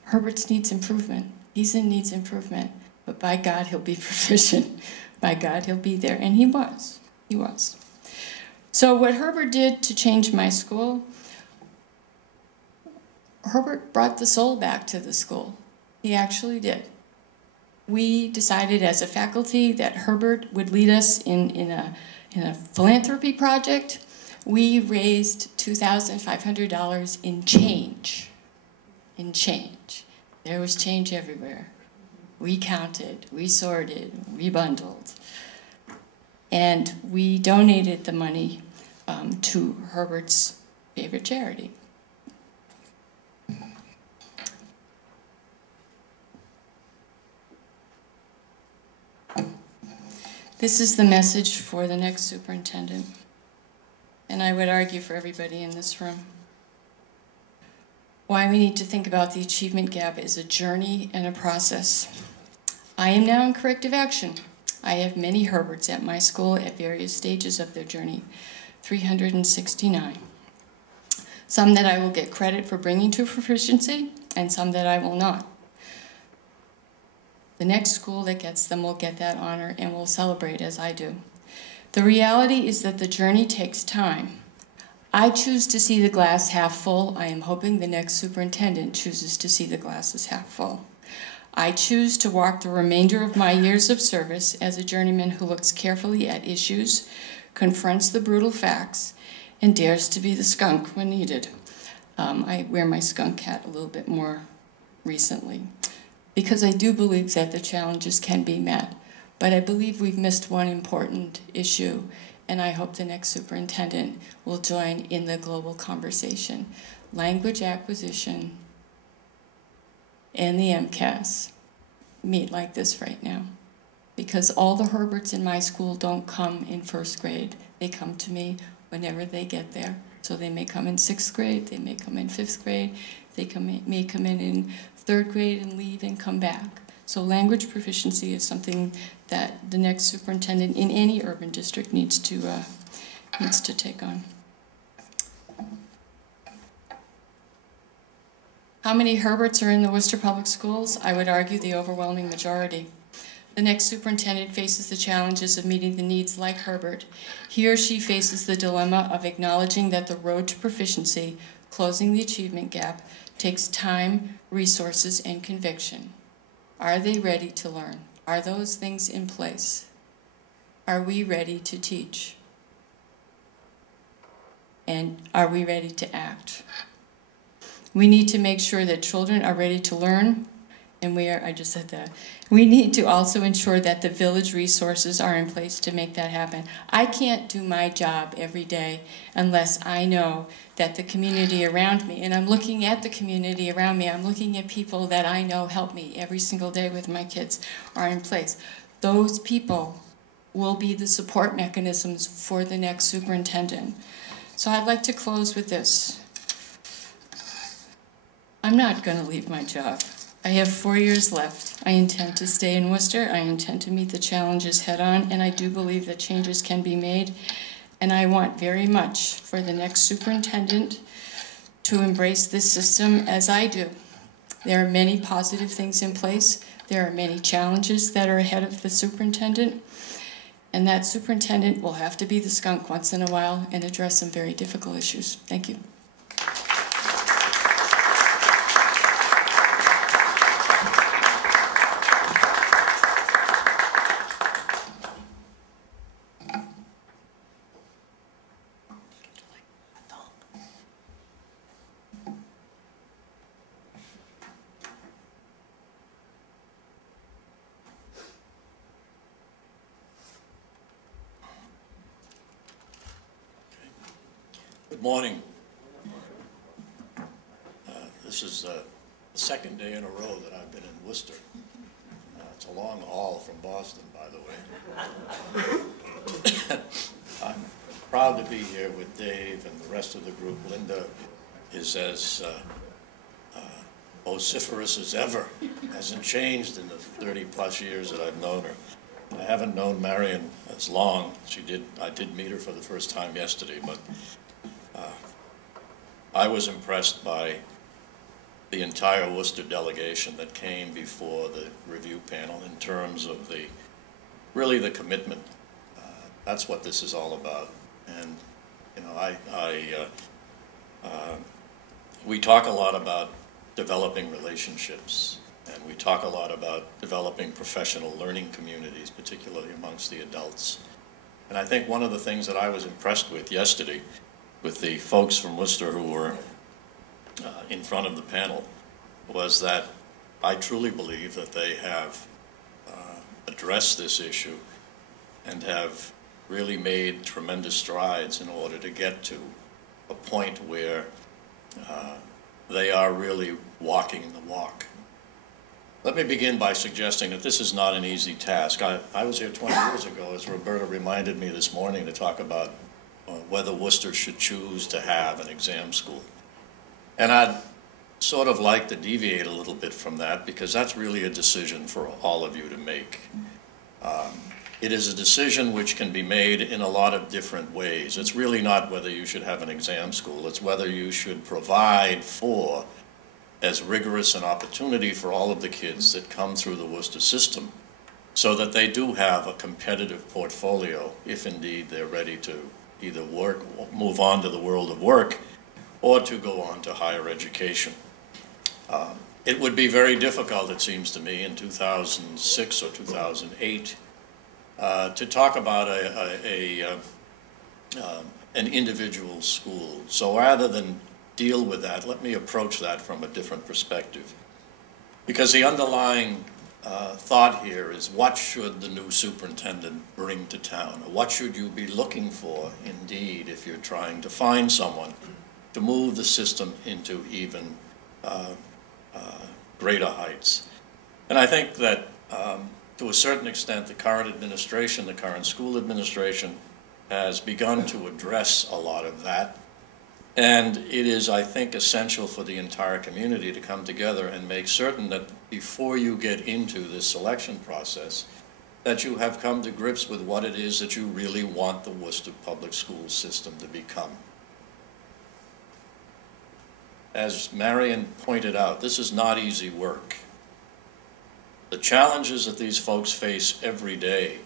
Herbert needs improvement. He's in needs improvement, but by God, he'll be proficient. By God, he'll be there. And he was. He was. So what Herbert did to change my school, Herbert brought the soul back to the school. He actually did. We decided as a faculty that Herbert would lead us in a philanthropy project. We raised $2,500 in change. In change. There was change everywhere. We counted, we sorted, we bundled. And we donated the money to Herbert's favorite charity. This is the message for the next superintendent, and I would argue for everybody in this room. Why we need to think about the achievement gap is a journey and a process. I am now in corrective action. I have many Herberts at my school at various stages of their journey, 369. Some that I will get credit for bringing to proficiency, and some that I will not. The next school that gets them will get that honor and will celebrate as I do. The reality is that the journey takes time. I choose to see the glass half full. I am hoping the next superintendent chooses to see the glass as half full. I choose to walk the remainder of my years of service as a journeyman who looks carefully at issues, confronts the brutal facts, and dares to be the skunk when needed. I wear my skunk hat a little bit more recently, because I do believe that the challenges can be met. But I believe we've missed one important issue, and I hope the next superintendent will join in the global conversation. Language acquisition and the MCAS meet like this right now, because all the Herberts in my school don't come in first grade. They come to me whenever they get there. So they may come in 6th grade, they may come in 5th grade, they may come in 3rd grade and leave and come back. So language proficiency is something that the next superintendent in any urban district needs to take on. How many Herberts are in the Worcester Public Schools? I would argue the overwhelming majority. The next superintendent faces the challenges of meeting the needs like Herbert. He or she faces the dilemma of acknowledging that the road to proficiency, closing the achievement gap, takes time, resources, and conviction. Are they ready to learn? Are those things in place? Are we ready to teach? And are we ready to act? We need to make sure that children are ready to learn, and I just said that. We need to also ensure that the village resources are in place to make that happen. I can't do my job every day unless I know that the community around me, and I'm looking at the community around me, I'm looking at people that I know help me every single day with my kids, are in place. Those people will be the support mechanisms for the next superintendent. So I'd like to close with this. I'm not going to leave my job. I have 4 years left. I intend to stay in Worcester. I intend to meet the challenges head on, and I do believe that changes can be made. And I want very much for the next superintendent to embrace this system as I do. There are many positive things in place. There are many challenges that are ahead of the superintendent. And that superintendent will have to be the skunk once in a while and address some very difficult issues. Thank you. Good morning. This is the second day in a row that I've been in Worcester. It's a long haul from Boston, by the way. I'm proud to be here with Dave and the rest of the group. Linda is as vociferous as ever. Hasn't changed in the 30-plus years that I've known her. I haven't known Marion as long. I did meet her for the first time yesterday, but I was impressed by the entire Worcester delegation that came before the review panel in terms of really the commitment. That's what this is all about. And, you know, we talk a lot about developing relationships, and we talk a lot about developing professional learning communities, particularly amongst the adults. And I think one of the things that I was impressed with yesterday with the folks from Worcester who were in front of the panel was that I truly believe that they have addressed this issue and have really made tremendous strides in order to get to a point where they are really walking the walk. Let me begin by suggesting that this is not an easy task. I was here 20 years ago, as Roberta reminded me this morning, to talk about whether Worcester should choose to have an exam school. And I'd sort of like to deviate a little bit from that, because that's really a decision for all of you to make. It is a decision which can be made in a lot of different ways. It's really not whether you should have an exam school. It's whether you should provide for as rigorous an opportunity for all of the kids that come through the Worcester system so that they do have a competitive portfolio if indeed they're ready to either move on to the world of work or to go on to higher education. It would be very difficult, it seems to me, in 2006 or 2008 to talk about an individual school. So rather than deal with that, let me approach that from a different perspective. Because the underlying thought here is, what should the new superintendent bring to town? Or what should you be looking for, indeed, if you're trying to find someone to move the system into even greater heights? And I think that to a certain extent, the current administration, the current school administration, has begun to address a lot of that. And it is, I think, essential for the entire community to come together and make certain that before you get into this selection process, that you have come to grips with what it is that you really want the Worcester public school system to become. As Marion pointed out, this is not easy work. The challenges that these folks face every day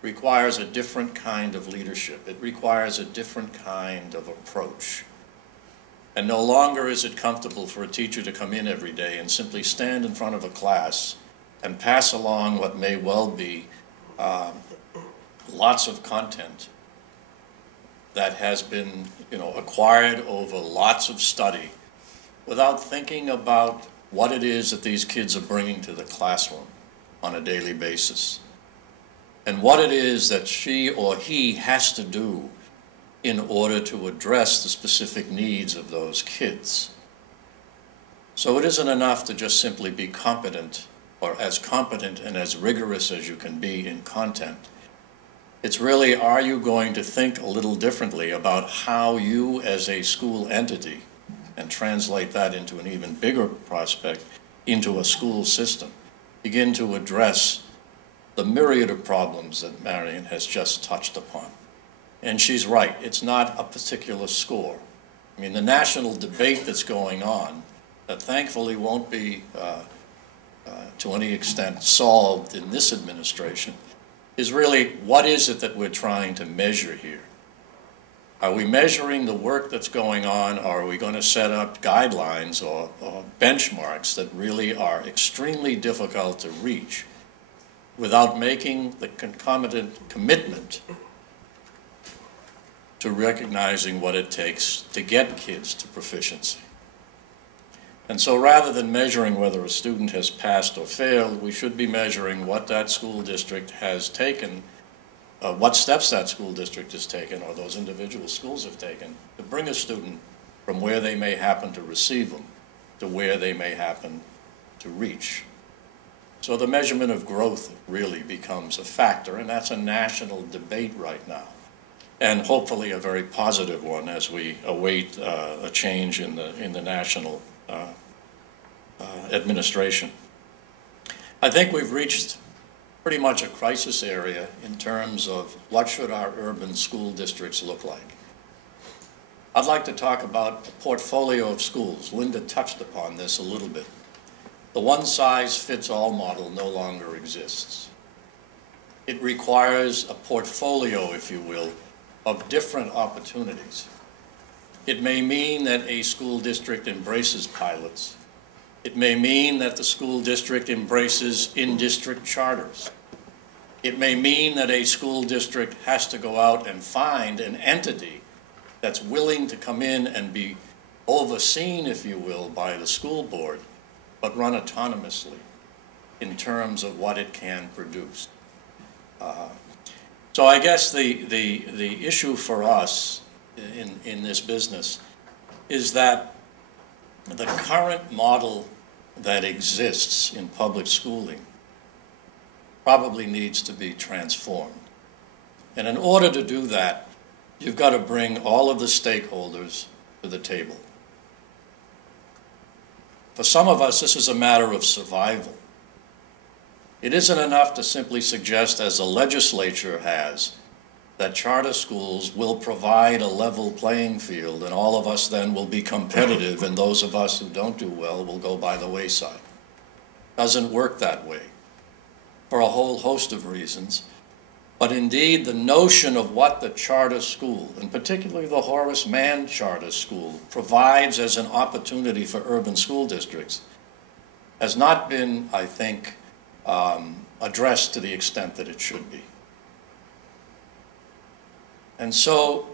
requires a different kind of leadership. It requires a different kind of approach. And no longer is it comfortable for a teacher to come in every day and simply stand in front of a class and pass along what may well be lots of content that has been, acquired over lots of study without thinking about what it is that these kids are bringing to the classroom on a daily basis, and what it is that she or he has to do in order to address the specific needs of those kids. So it isn't enough to just simply be competent, or as competent and as rigorous as you can be in content. It's really, are you going to think a little differently about how you as a school entity, and translate that into an even bigger prospect, into a school system, begin to address the myriad of problems that Marion has just touched upon. And she's right, it's not a particular score. I mean, the national debate that's going on, that thankfully won't be to any extent solved in this administration, is really, what is it that we're trying to measure here? Are we measuring the work that's going on, or are we going to set up guidelines or benchmarks that really are extremely difficult to reach without making the concomitant commitment to recognizing what it takes to get kids to proficiency? And so rather than measuring whether a student has passed or failed, we should be measuring what that school district has taken, what steps that school district has taken, or those individual schools have taken, to bring a student from where they may happen to receive them to where they may happen to reach. So the measurement of growth really becomes a factor, and that's a national debate right now, and hopefully a very positive one as we await a change in the national administration. I think we've reached pretty much a crisis area in terms of what should our urban school districts look like. I'd like to talk about a portfolio of schools. Linda touched upon this a little bit. The one-size-fits-all model no longer exists. It requires a portfolio, if you will, of different opportunities. It may mean that a school district embraces pilots. It may mean that the school district embraces in-district charters. It may mean that a school district has to go out and find an entity that's willing to come in and be overseen, if you will, by the school board, but run autonomously in terms of what it can produce. So I guess the issue for us in this business is that the current model that exists in public schooling probably needs to be transformed. And in order to do that, you've got to bring all of the stakeholders to the table. For some of us, this is a matter of survival. It isn't enough to simply suggest, as the legislature has, that charter schools will provide a level playing field and all of us then will be competitive and those of us who don't do well will go by the wayside. Doesn't work that way for a whole host of reasons. But indeed, the notion of what the charter school, and particularly the Horace Mann Charter School, provides as an opportunity for urban school districts has not been, I think, addressed to the extent that it should be. And so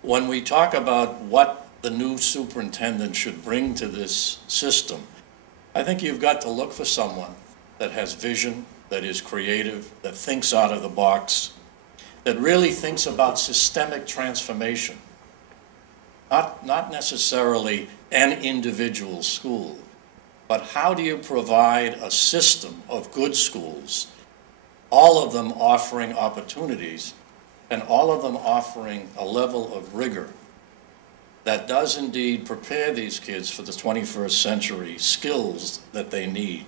when we talk about what the new superintendent should bring to this system, I think you've got to look for someone that has vision, that is creative, that thinks out of the box, that really thinks about systemic transformation. Not necessarily an individual school, but how do you provide a system of good schools, all of them offering opportunities, and all of them offering a level of rigor that does indeed prepare these kids for the 21st century skills that they need.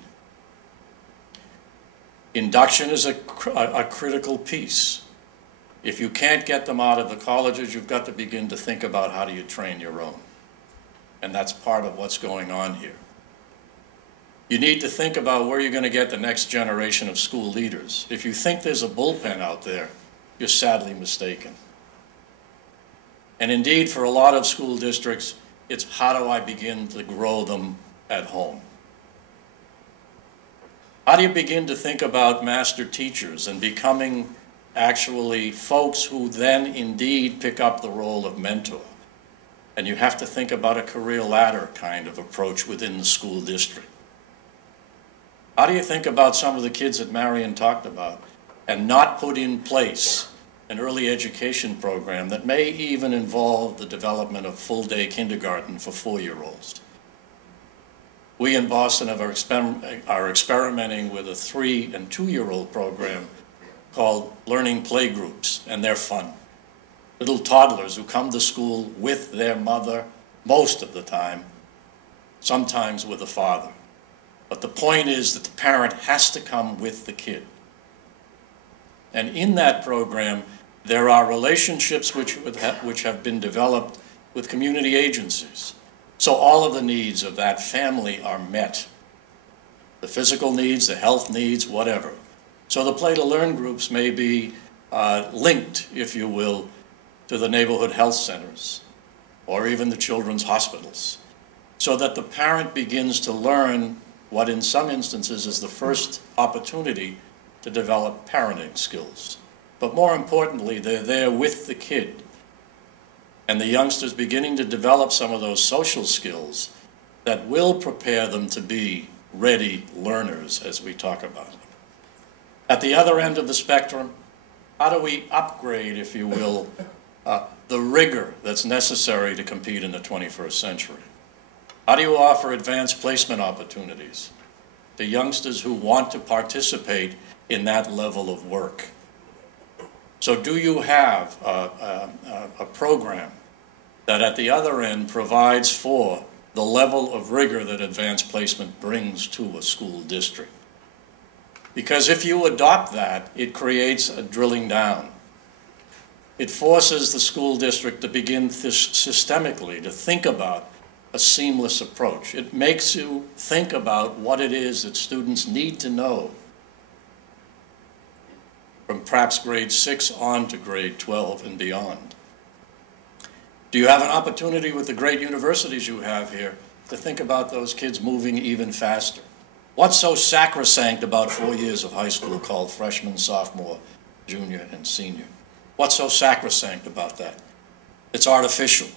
Induction is a critical piece. If you can't get them out of the colleges, you've got to begin to think about how do you train your own. And that's part of what's going on here. You need to think about where you're going to get the next generation of school leaders. If you think there's a bullpen out there, you're sadly mistaken. And indeed, for a lot of school districts, it's how do I begin to grow them at home? How do you begin to think about master teachers and becoming actually folks who then indeed pick up the role of mentor? And you have to think about a career ladder kind of approach within the school district. How do you think about some of the kids that Marion talked about and not put in place an early education program that may even involve the development of full-day kindergarten for 4-year-olds? We in Boston are experimenting with a 3- and 2-year-old program called Learning Playgroups, and they're fun. Little toddlers who come to school with their mother most of the time, sometimes with a father. But the point is that the parent has to come with the kid. And in that program, there are relationships which have been developed with community agencies. So all of the needs of that family are met. The physical needs, the health needs, whatever. So the Play to Learn groups may be linked, if you will, to the neighborhood health centers or even the children's hospitals, so that the parent begins to learn what in some instances is the first opportunity to develop parenting skills. But more importantly, they're there with the kid. And the youngsters beginning to develop some of those social skills that will prepare them to be ready learners as we talk about them. At the other end of the spectrum, how do we upgrade, if you will, the rigor that's necessary to compete in the 21st century? How do you offer advanced placement opportunities to youngsters who want to participate in that level of work? So do you have a program that at the other end provides for the level of rigor that advanced placement brings to a school district? Because if you adopt that, it creates a drilling down. It forces the school district to begin systemically to think about a seamless approach. It makes you think about what it is that students need to know from perhaps grade 6 on to grade 12 and beyond. Do you have an opportunity with the great universities you have here to think about those kids moving even faster? What's so sacrosanct about 4 years of high school called freshman, sophomore, junior, and senior? What's so sacrosanct about that? It's artificial.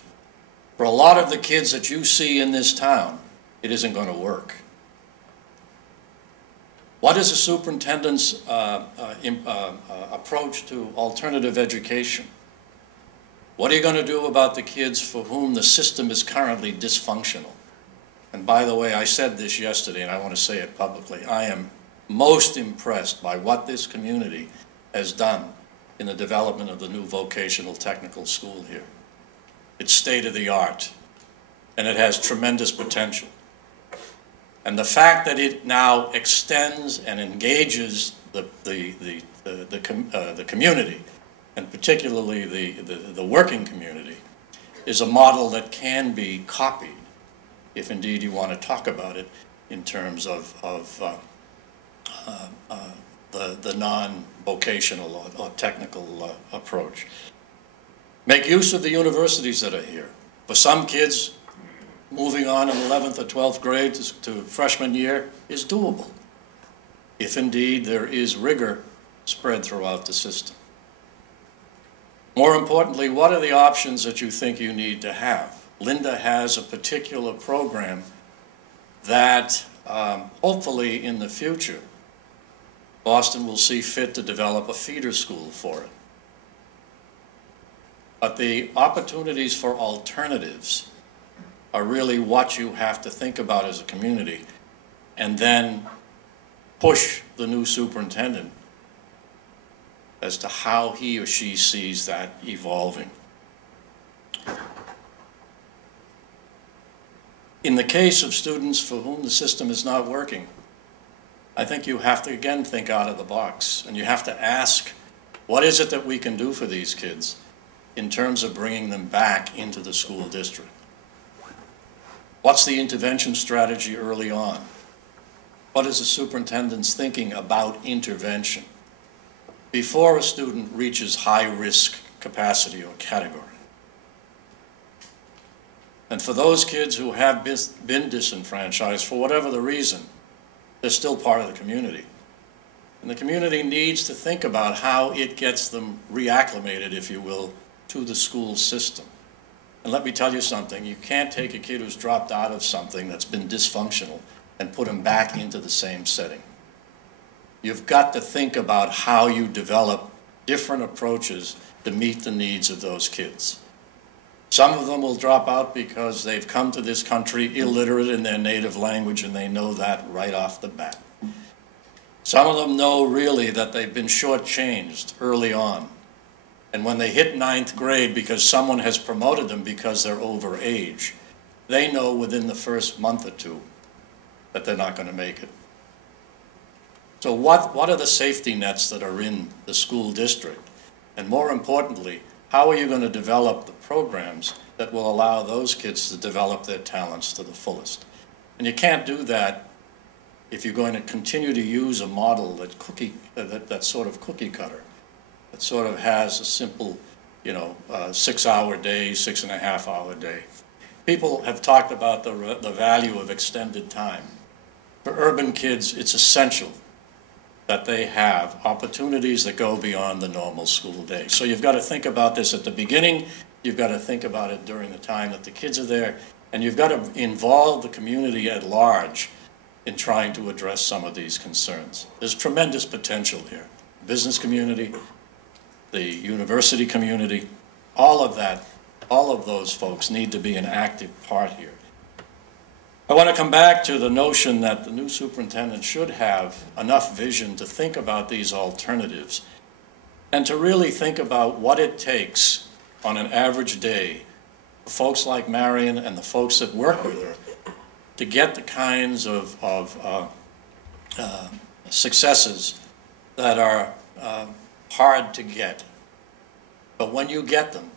For a lot of the kids that you see in this town, it isn't going to work. What is a superintendent's approach to alternative education? What are you going to do about the kids for whom the system is currently dysfunctional? And by the way, I said this yesterday, and I want to say it publicly. I am most impressed by what this community has done in the development of the new vocational technical school here. It's state-of-the-art, and it has tremendous potential. And the fact that it now extends and engages the community, and particularly the working community, is a model that can be copied, if indeed you want to talk about it in terms of the non-vocational or technical approach. Make use of the universities that are here. For some kids, moving on in 11th or 12th grade to freshman year is doable, if indeed there is rigor spread throughout the system. More importantly, what are the options that you think you need to have? Linda has a particular program that hopefully in the future, Boston will see fit to develop a feeder school for it. But the opportunities for alternatives are really what you have to think about as a community, and then push the new superintendent as to how he or she sees that evolving. In the case of students for whom the system is not working, I think you have to again think out of the box, and you have to ask, what is it that we can do for these kids in terms of bringing them back into the school district? What's the intervention strategy early on? What is the superintendent's thinking about intervention before a student reaches high-risk capacity or category? And for those kids who have been disenfranchised for whatever the reason, they're still part of the community. And the community needs to think about how it gets them reacclimated, if you will, to the school system. And let me tell you something, you can't take a kid who's dropped out of something that's been dysfunctional and put him back into the same setting. You've got to think about how you develop different approaches to meet the needs of those kids. Some of them will drop out because they've come to this country illiterate in their native language, and they know that right off the bat. Some of them know really that they've been shortchanged early on. And when they hit 9th grade, because someone has promoted them because they're over age, they know within the first month or two that they're not going to make it. So what are the safety nets that are in the school district? And more importantly, how are you going to develop the programs that will allow those kids to develop their talents to the fullest? And you can't do that if you're going to continue to use a model that's sort of cookie cutter, that sort of has a simple, 6-hour day, 6.5-hour day. People have talked about the value of extended time. For urban kids, it's essential that they have opportunities that go beyond the normal school day. So you've got to think about this at the beginning, you've got to think about it during the time that the kids are there, and you've got to involve the community at large in trying to address some of these concerns. There's tremendous potential here. Business community, the university community, all of those folks need to be an active part here. I want to come back to the notion that the new superintendent should have enough vision to think about these alternatives and to really think about what it takes on an average day for folks like Marion and the folks that work with her to get the kinds of successes that are hard to get. But when you get them,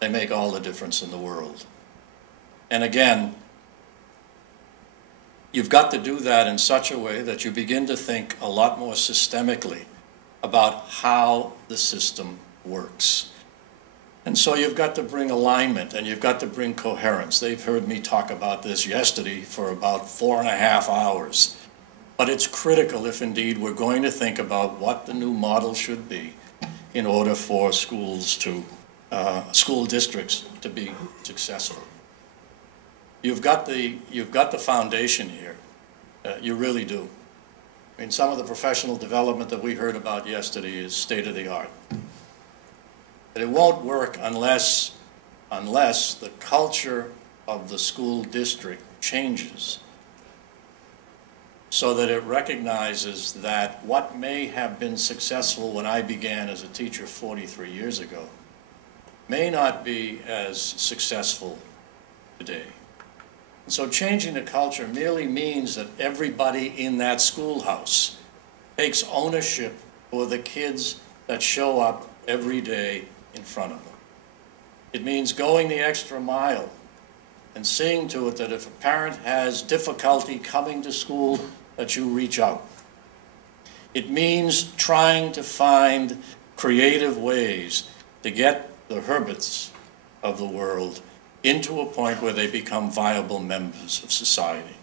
they make all the difference in the world. And again, you've got to do that in such a way that you begin to think a lot more systemically about how the system works. And so you've got to bring alignment and you've got to bring coherence. They've heard me talk about this yesterday for about 4.5 hours. But it's critical if indeed we're going to think about what the new model should be in order for schools to, school districts to be successful. You've got the foundation here. You really do. I mean, some of the professional development that we heard about yesterday is state of the art. But it won't work unless the culture of the school district changes so that it recognizes that what may have been successful when I began as a teacher 43 years ago may not be as successful today. And so changing the culture merely means that everybody in that schoolhouse takes ownership for the kids that show up every day in front of them. It means going the extra mile and seeing to it that if a parent has difficulty coming to school, that you reach out. It means trying to find creative ways to get the Herberts of the world into a point where they become viable members of society.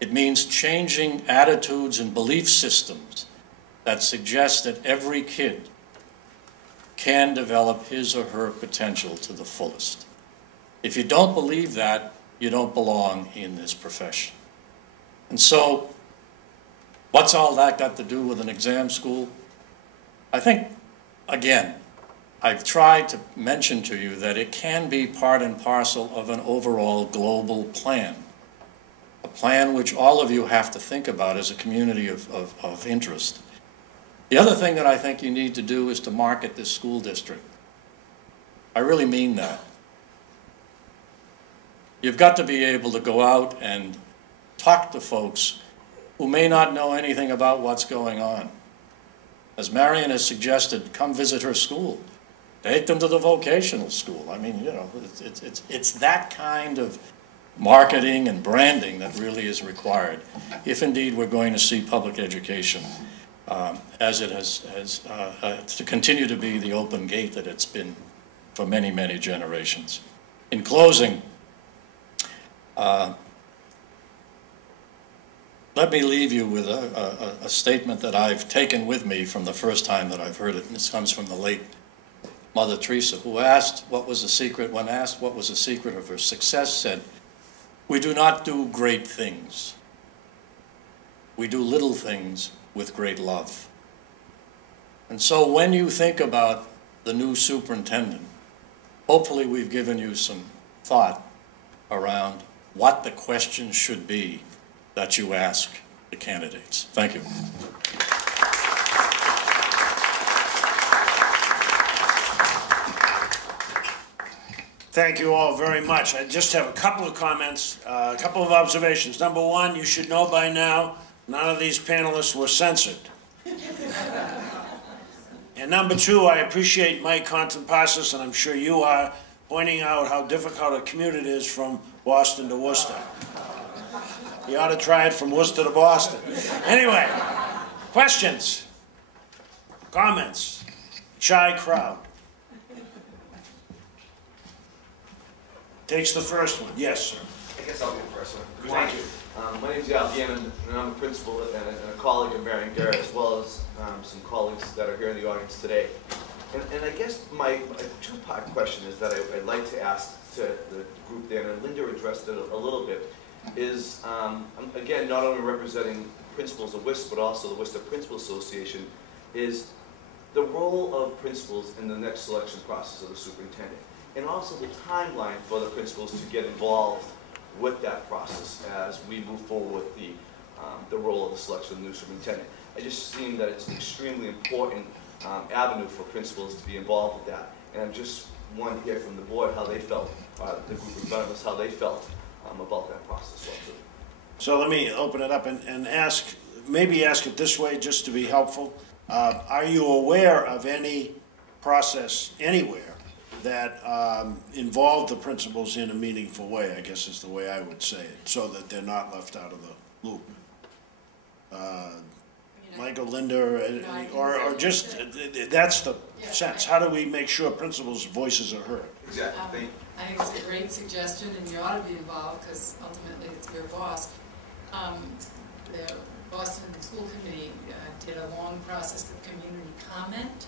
It means changing attitudes and belief systems that suggest that every kid can develop his or her potential to the fullest. If you don't believe that, you don't belong in this profession. And so, what's all that got to do with an exam school? I think, again, I've tried to mention to you that it can be part and parcel of an overall global plan, a plan which all of you have to think about as a community of interest. The other thing that I think you need to do is to market this school district. I really mean that. You've got to be able to go out and talk to folks who may not know anything about what's going on. As Marion has suggested, come visit her school. Take them to the vocational school. I mean, you know, it's that kind of marketing and branding that really is required if indeed we're going to see public education as it has to continue to be the open gate that it's been for many, many generations. In closing, let me leave you with a statement that I've taken with me from the first time that I've heard it, and this comes from the late Mother Teresa, who asked what was the secret, when asked what was the secret of her success, said, "We do not do great things. We do little things with great love." And so when you think about the new superintendent, hopefully we've given you some thought around what the questions should be that you ask the candidates. Thank you. Thank you all very much. I just have a couple of comments, a couple of observations. Number one, you should know by now, none of these panelists were censored. And number two, I appreciate Mike Contenpassis, and I'm sure you are, pointing out how difficult a commute it is from Boston to Worcester. You ought to try it from Worcester to Boston. Anyway, questions? Comments? Shy crowd. Takes the first one. Yes, sir. I guess I'll be the first one. Thank you. My name is Al Gannon, and I'm a principal and a colleague of Marion Garrett, as well as some colleagues that are here in the audience today. And I guess my two-part question is that I'd like to ask to the group there, and Linda addressed it a little bit, is, again, not only representing principals of Worcester, but also the Worcester Principal Association, is the role of principals in the next selection process of the superintendent, and also the timeline for the principals to get involved with that process as we move forward with the role of the selection of the new superintendent. I just seen that it's an extremely important avenue for principals to be involved with that. And I'm just wanting to hear from the board how they felt, the group of members, how they felt about that process also. So let me open it up and ask, maybe ask it this way just to be helpful. Are you aware of any process anywhere that involved the principals in a meaningful way, I guess is the way I would say it, so that they're not left out of the loop? Michael, Linda, or just, that's the sense. How do we make sure principals' voices are heard? Exactly. I think it's a great suggestion, and you ought to be involved, because ultimately it's your boss. The Boston School Committee did a long process of community comment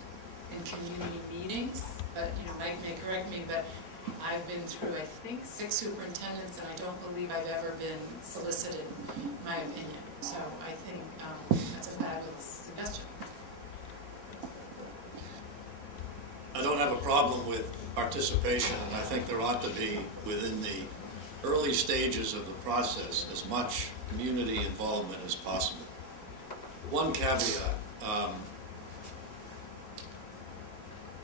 and community meetings. But, Mike may correct me, but I've been through, I think, 6 superintendents, and I don't believe I've ever been solicited, in my opinion. So I think that's a fabulous suggestion. I don't have a problem with participation, and I think there ought to be, within the early stages of the process, as much community involvement as possible. One caveat,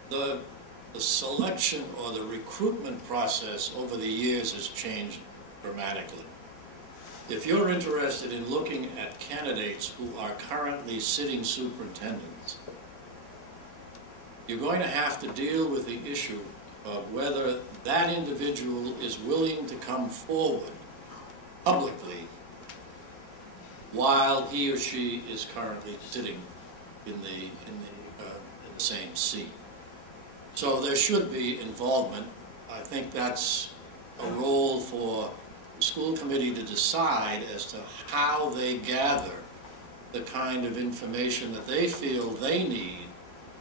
the selection or the recruitment process over the years has changed dramatically. If you're interested in looking at candidates who are currently sitting superintendents, you're going to have to deal with the issue of whether that individual is willing to come forward publicly while he or she is currently sitting in the same seat. So there should be involvement. I think that's a role for the school committee to decide as to how they gather the kind of information that they feel they need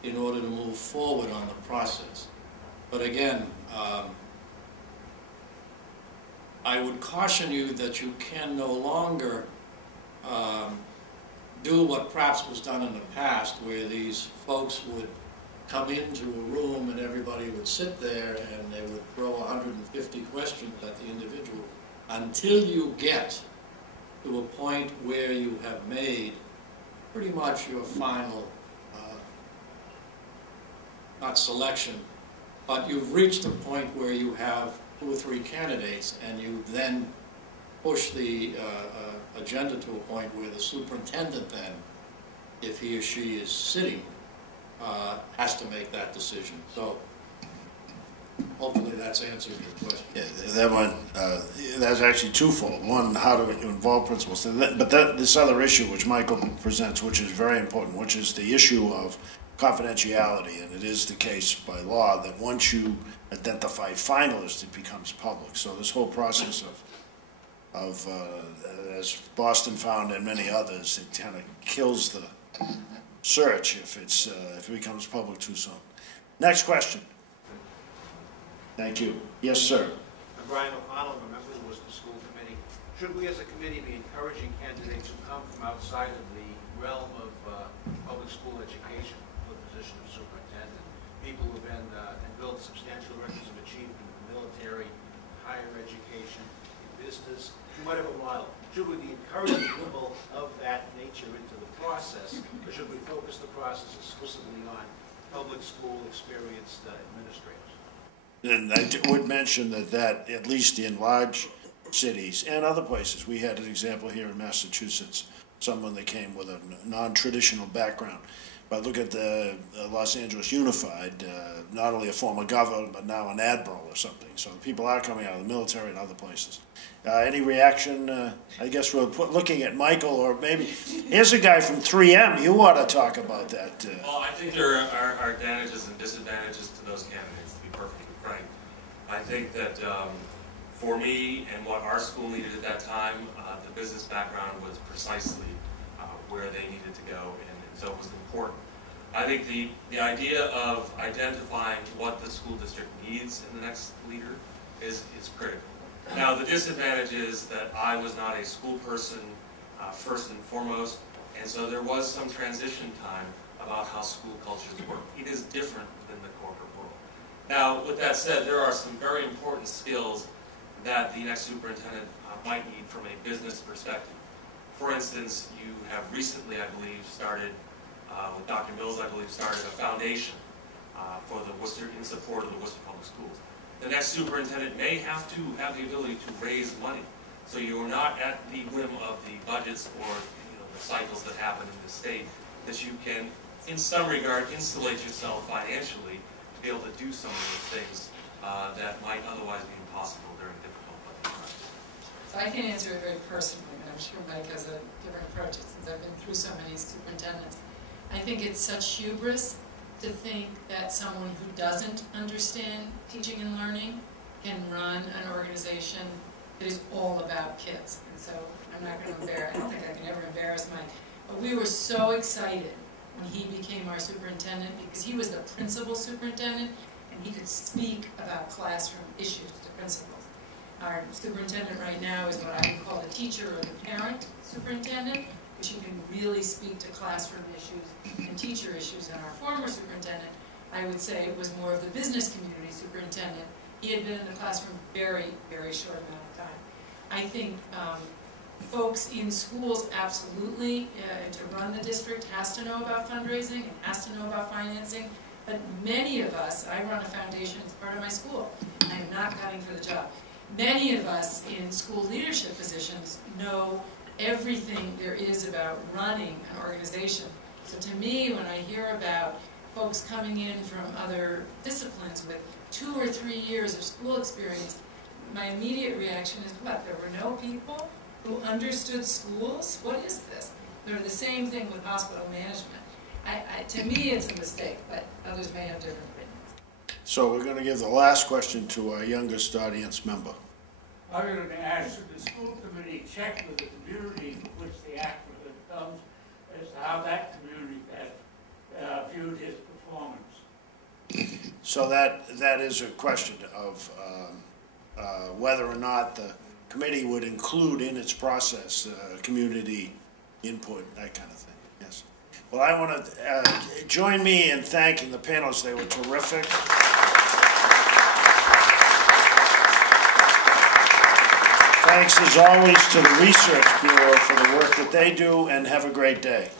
in order to move forward on the process. But again, I would caution you that you can no longer do what perhaps was done in the past, where these folks would come into a room and everybody would sit there and they would throw 150 questions at the individual until you get to a point where you have made pretty much your final, not selection, but you've reached a point where you have 2 or 3 candidates, and you then push the agenda to a point where the superintendent then, if he or she is sitting, has to make that decision. So hopefully that's answered your question. Yeah, that one, that's actually twofold. One, how to involve principals. But this other issue which Michael presents, which is very important, which is the issue of confidentiality. And it is the case by law that once you identify finalists, it becomes public. So this whole process of as Boston found and many others, it kind of kills the search if it becomes public too soon. Next question. Thank you. Yes, sir. I'm Brian O'Connell, I'm a member of the Worcester School Committee. Should we as a committee be encouraging candidates who come from outside of the realm of public school education for the position of superintendent? People who have been and built substantial records of achievement in the military, higher education, in business, whatever model. Should we be encouraging people of that nature into the process, or should we focus the process exclusively on public school experienced administrators? And I would mention that at least in large cities and other places, we had an example here in Massachusetts, someone that came with a non-traditional background. But look at the Los Angeles Unified, not only a former governor, but now an admiral or something. So people are coming out of the military and other places. Any reaction? I guess we're looking at Michael, or maybe, here's a guy from 3M. You ought to talk about that. Well, I think there are advantages and disadvantages to those candidates, to be perfectly frank. I think that for me and what our school needed at that time, the business background was precisely where they needed to go, and so it was important. I think the idea of identifying what the school district needs in the next leader is critical. Now, the disadvantage is that I was not a school person first and foremost, and so there was some transition time about how school cultures work. It is different than the corporate world. Now, with that said, there are some very important skills that the next superintendent might need from a business perspective. For instance, you have recently, I believe, started, with Dr. Mills, I believe, started a foundation for the Worcester, in support of the Worcester Public Schools. The next superintendent may have to have the ability to raise money, so you are not at the whim of the budgets or the cycles that happen in the state, that you can, in some regard, insulate yourself financially to be able to do some of those things that might otherwise be impossible during difficult budget times. So I can answer it very personally, but I'm sure Mike has a different approach since I've been through so many superintendents. I think it's such hubris to think that someone who doesn't understand teaching and learning can run an organization that is all about kids. And so I'm not going to embarrass, I don't think I can ever embarrass Mike, but we were so excited when he became our superintendent because he was the principal superintendent and he could speak about classroom issues to principals. Our superintendent right now is what I would call the teacher or the parent superintendent, which he can really speak to classroom issues and teacher issues. And our former superintendent, I would say, was more of the business community superintendent. He had been in the classroom very, very short amount of time. I think folks in schools absolutely, to run the district, has to know about fundraising and has to know about financing. But many of us, I run a foundation as part of my school. I am not gunning for the job. Many of us in school leadership positions know everything there is about running an organization. So to me, when I hear about folks coming in from other disciplines with 2 or 3 years of school experience, my immediate reaction is, what, there were no people who understood schools? What is this? They're the same thing with hospital management. To me, it's a mistake, but others may have different opinions. So we're going to give the last question to our youngest audience member. I was going to ask, should the school committee check with the community for which the applicant comes as to how that community has viewed his performance? So that is a question of whether or not the committee would include in its process community input, that kind of thing. Yes. Well, I want to join me in thanking the panelists. They were terrific. Thanks, as always, to the Research Bureau for the work that they do, and have a great day.